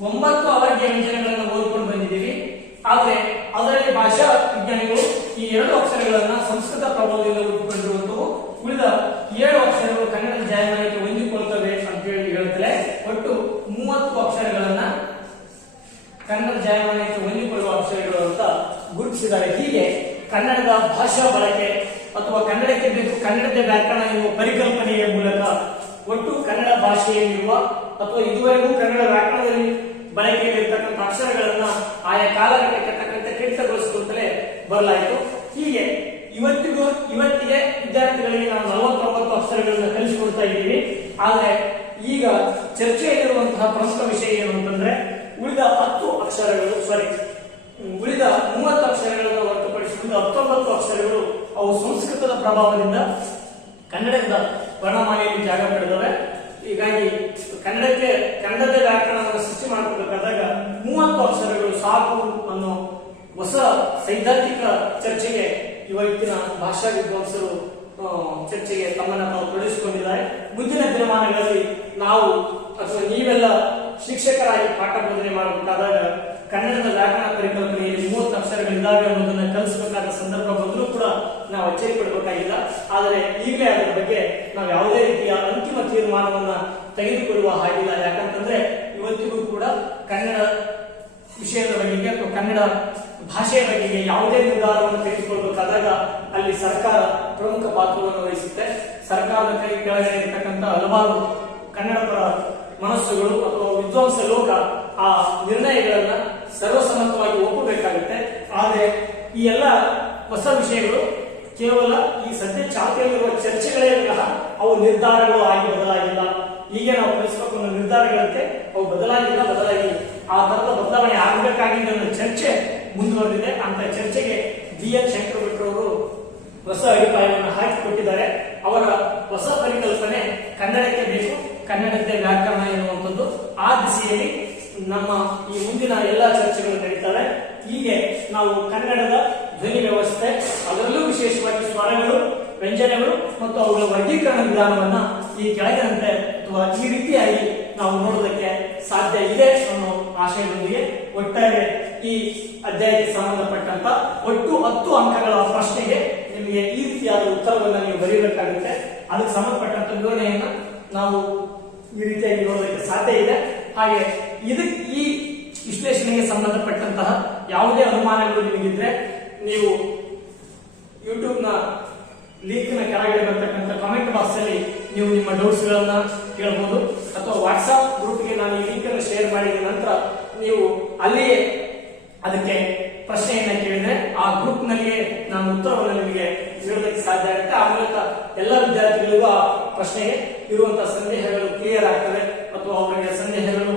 9 ಅವರ್ಗೀಯ ವ್ಯಂಜನಗಳನ್ನು ಓದಿಕೊಂಡು ಬಂದಿದ್ದೀವಿ. ಆದ್ರೆ ಅದರಲ್ಲಿ ಭಾಷಾ ವಿಜ್ಞಾನಿಗಳು ಈ 2 ಅಕ್ಷರಗಳನ್ನ ಸಂಸ್ಕೃತ ಪ್ರಭಾವದಿಂದ ಓದಿಕೊಂಡಿರುವಂತವು, ಉಳಿದ 7 ಅಕ್ಷರಗಳು ಕನ್ನಡದ ಜಾಯಮಾನಕ್ಕೆ ಹೊಂದಿಕೊಳ್ಳುತ್ತವೆ ಅಂತ ಹೇಳುತ್ತಲೇ ಒಟ್ಟು 30 ಅಕ್ಷರಗಳನ್ನ ಕನ್ನಡ ಜಾಯಮಾನಕ್ಕೆ ಹೊಂದಿಕೊಳ್ಳುವ ಅಕ್ಷರಗಳು ಅಂತ ಗುರುತಿಸಿದ್ದಾರೆ. ಹೀಗೆ ಕನ್ನಡದ ಭಾಷಾ ಬಳಕೆ ಅಥವಾ ಕನ್ನಡಕ್ಕೆ ಕನ್ನಡದ ವ್ಯಾಕರಣ ಎನ್ನುವ ಪರಿಕಲ್ಪನೆಯ ಮೂಲಕ ಒಟ್ಟು ಕನ್ನಡ ಭಾಷೆಯಲ್ಲಿರುವ ಅಥವಾ ಇದುವರೆಗೂ ಕನ್ನಡ ವ್ಯಾಕರಣದಲ್ಲಿ ಬಳಕೆಯಲ್ಲಿರ್ತಕ್ಕಂಥ ಅಕ್ಷರಗಳನ್ನ ಆಯಾ ಕಾಲಘಟ್ಟಕ್ಕೆ ತಕ್ಕಂತೆ ಕಡಿತಗೊಳಿಸಿಕೊಳ್ಳುತ್ತಲೇ ಬರಲಾಯಿತು. ಹೀಗೆ ಇವತ್ತಿಗೆ ವಿದ್ಯಾರ್ಥಿಗಳಿಗೆ ನಾವು 49 ಅಕ್ಷರಗಳನ್ನ ಕಲಿಸಿಕೊಡ್ತಾ ಇದ್ದೀವಿ. ಆದ್ರೆ ಈಗ ಚರ್ಚೆಯಲ್ಲಿರುವಂತಹ ಪ್ರಮುಖ ವಿಷಯ ಏನು ಅಂತಂದ್ರೆ ಉಳಿದ 30 ಅಕ್ಷರಗಳನ್ನು ಹೊರತುಪಡಿಸಿ 19 ಅಕ್ಷರಗಳು ಅವು ಸಂಸ್ಕೃತದ ಪ್ರಭಾವದಿಂದ ಕನ್ನಡದ ವರ್ಣಮಾಲೆಯಲ್ಲಿ ಜಾಗ ಪಡೆದವೆ. ಹೀಗಾಗಿ ಕನ್ನಡದ ವ್ಯಾಕರಣವನ್ನು ಸೃಷ್ಟಿ ಮಾಡಬೇಕಾದಾಗ 30 ಅಕ್ಷರಗಳು ಸಾಕು ಅನ್ನೋ ಹೊಸ ಸೈದ್ಧಾಂತಿಕ ಚರ್ಚೆಗೆ ಇವತ್ತಿನ ಭಾಷಾ ವಿದ್ವಾಂಸರು ಚರ್ಚೆಗೆ ತಮ್ಮನ್ನು ತಾವು ತೊಡಗಿಸಿಕೊಂಡಿದ್ದಾರೆ. ಮುಂದಿನ ದಿನಮಾನಗಳಲ್ಲಿ ನಾವು ಅಥವಾ ನೀವೆಲ್ಲ ಶಿಕ್ಷಕರಾಗಿ ಪಾಠ ಬೋಧನೆ ಮಾಡಬೇಕಾದಾಗ ಕನ್ನಡದ ವ್ಯಾಕರಣ ಪರಿಕಲ್ಪನೆಯಲ್ಲಿ 30 ಅಕ್ಷರಗಳಿದ್ದಾವೆ ಅನ್ನೋದನ್ನ ಕಲಿಸಬೇಕಾದ ಸಂದರ್ಭ ಬಂದರೂ ಕೂಡ ನಾವು ಅಚ್ಚರಿ ಪಡಬೇಕಾಗಿಲ್ಲ. ಆದರೆ ಈಗಲೇ ಅದರ ಬಗ್ಗೆ ನಾವು ಯಾವುದೇ ರೀತಿಯ ಅಂತಿಮ ತೀರ್ಮಾನವನ್ನ ತೆಗೆದುಕೊಳ್ಳುವ ಹಾಗಿಲ್ಲ. ಯಾಕಂತಂದ್ರೆ ಇವತ್ತಿಗೂ ಕೂಡ ಕನ್ನಡ ವಿಷಯದ ಬಗೆಗೆ ಅಥವಾ ಕನ್ನಡ ಭಾಷೆಯ ಬಗೆಗೆ ಯಾವುದೇ ನಿರ್ಧಾರವನ್ನು ತೆಗೆದುಕೊಳ್ಳಬೇಕಾದಾಗ ಅಲ್ಲಿ ಸರ್ಕಾರ ಪ್ರಮುಖ ಪಾತ್ರವನ್ನು ವಹಿಸುತ್ತೆ. ಸರ್ಕಾರದ ಕೈ ಕೆಳಗೆ ಇರತಕ್ಕಂಥ ಹಲವಾರು ಕನ್ನಡ ಪರ ಮನಸ್ಸುಗಳು ಅಥವಾ ವಿದ್ವಾಂಸ ಲೋಕ ಆ ನಿರ್ಣಯಗಳನ್ನ ಸರ್ವಸಮ್ಮತವಾಗಿ ಒಪ್ಪಬೇಕಾಗುತ್ತೆ. ಆದರೆ ಈ ಎಲ್ಲ ಹೊಸ ವಿಷಯಗಳು ಕೇವಲ ಈ ಸದ್ಯ ಚಾಲ್ತಿಯಲ್ಲಿರುವ ಚರ್ಚೆಗಳೇ ವಿನಃ ಅವು ನಿರ್ಧಾರಗಳು ಆಗಿ ಬದಲಾಗಿಲ್ಲ. ಹೀಗೆ ನಾವು ಕಲಿಸಬೇಕು ಅನ್ನೋ ನಿರ್ಧಾರಗಳಂತೆ ಅವು ಬದಲಾಗಿ ಆ ತರದ ಬದಲಾವಣೆ ಆಗಬೇಕಾಗಿದೆ ಅನ್ನೋ ಚರ್ಚೆ ಮುಂದುವರೆದಿದೆ. ಅಂತ ಚರ್ಚೆಗೆ BN ಶಂಕರ ಭಟ್ರವರು ಹೊಸ ಅಡಿಪಾಯವನ್ನು ಹಾಕಿಕೊಟ್ಟಿದ್ದಾರೆ. ಅವರ ಹೊಸ ಪರಿಕಲ್ಪನೆ ಕನ್ನಡಕ್ಕೆ ಬೇಕು, ಕನ್ನಡಕ್ಕೆ ವ್ಯಾಕರಣ ಎನ್ನುವಂಥದ್ದು. ಆ ದಿಸೆಯಲ್ಲಿ ನಮ್ಮ ಈ ಮುಂದಿನ ಎಲ್ಲಾ ಚರ್ಚೆಗಳು ನಡೀತವೆ. ಹೀಗೆ ನಾವು ಕನ್ನಡದ ಧ್ವನಿ ವ್ಯವಸ್ಥೆ, ಅದರಲ್ಲೂ ವಿಶೇಷವಾಗಿ ಸ್ವರಗಳು, ವ್ಯಂಜನಗಳು ಮತ್ತು ಅವುಗಳ ವರ್ಗೀಕರಣ ವಿಧಾನವನ್ನ ಈ ಕೆಳಗಿನಂತೆ ಅಥವಾ ಈ ರೀತಿಯಾಗಿ ನಾವು ನೋಡೋದಕ್ಕೆ ಸಾಧ್ಯ ಇದೆ ಅನ್ನೋ ಆಶಯದೊಂದಿಗೆ ಒಟ್ಟಾರೆ ಈ ಅಧ್ಯಾಯಕ್ಕೆ ಸಂಬಂಧಪಟ್ಟಂತ ಒಟ್ಟು 10 ಅಂಕಗಳ ಪ್ರಶ್ನೆಗೆ ನಿಮಗೆ ಈ ರೀತಿಯಾದ ಉತ್ತರವನ್ನು ನೀವು ಬರೆಯಬೇಕಾಗುತ್ತೆ. ಅದಕ್ಕೆ ಸಂಬಂಧಪಟ್ಟಂತ ವಿವರಣೆಯನ್ನ ನಾವು ಈ ರೀತಿಯಾಗಿ ನೋಡೋದಕ್ಕೆ ಸಾಧ್ಯ ಇದೆ. ಹಾಗೆ ಈ ವಿಶ್ಲೇಷಣೆಗೆ ಸಂಬಂಧಪಟ್ಟಂತಹ ಯಾವುದೇ ಅನುಮಾನಗಳು ನಿಮಗಿದ್ರೆ ನೀವು ಯೂಟ್ಯೂಬ್ ನ ಲಿಂಕ್ ನ ಕೆಳಗಡೆ ಬರ್ತಕ್ಕಂಥ ಕಾಮೆಂಟ್ ಬಾಕ್ಸ್ ಅಲ್ಲಿ ನೀವು ನಿಮ್ಮ ಡೌಟ್ಸ್ ಗಳನ್ನ ಕೇಳಬಹುದು. ಅಥವಾ ವಾಟ್ಸ್ಆಪ್ ಗ್ರೂಪ್ಗೆ ನಾನು ಈ ಲಿಂಕ್ ಅನ್ನು ಶೇರ್ ಮಾಡಿದ ನಂತರ ನೀವು ಅಲ್ಲಿಯೇ ಅದಕ್ಕೆ ಪ್ರಶ್ನೆಯನ್ನ ಕೇಳಿದ್ರೆ ಆ ಗ್ರೂಪ್ ನಲ್ಲಿಯೇ ನಾನು ಉತ್ತರವನ್ನು ನಿಮಗೆ ನೀಡೋದಕ್ಕೆ ಸಾಧ್ಯ ಆಗುತ್ತೆ. ಆ ಮೂಲಕ ಎಲ್ಲ ವಿದ್ಯಾರ್ಥಿಗಳಿಗೂ ಆ ಪ್ರಶ್ನೆಗೆ ಇರುವಂತಹ ಸಂದೇಹಗಳು ಕ್ಲಿಯರ್ ಆಗ್ತವೆ ಅಥವಾ ಅವರಿಗೆ ಸಂದೇಹಗಳು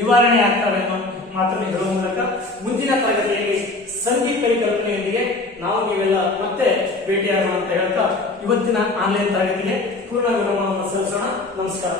ನಿವಾರಣೆ ಆಗ್ತವೆ ಅನ್ನೋ ಮಾತನ್ನು ಹೇಳುವ ಮೂಲಕ ಮುಂದಿನ ತರಗತಿಯಲ್ಲಿ ಸಂಧಿ ಪರಿಕಲ್ಪನೆಯೊಂದಿಗೆ ನಾವು ನೀವೆಲ್ಲ ಮತ್ತೆ ಭೇಟಿಯಾಗೋಣ ಅಂತ ಹೇಳ್ತಾ ಇವತ್ತಿನ ಆನ್ಲೈನ್ ತರಗತಿಗೆ ಪೂರ್ಣ ವಿರಾಮವನ್ನು ಸಲ್ಲಿಸೋಣ. ನಮಸ್ಕಾರ.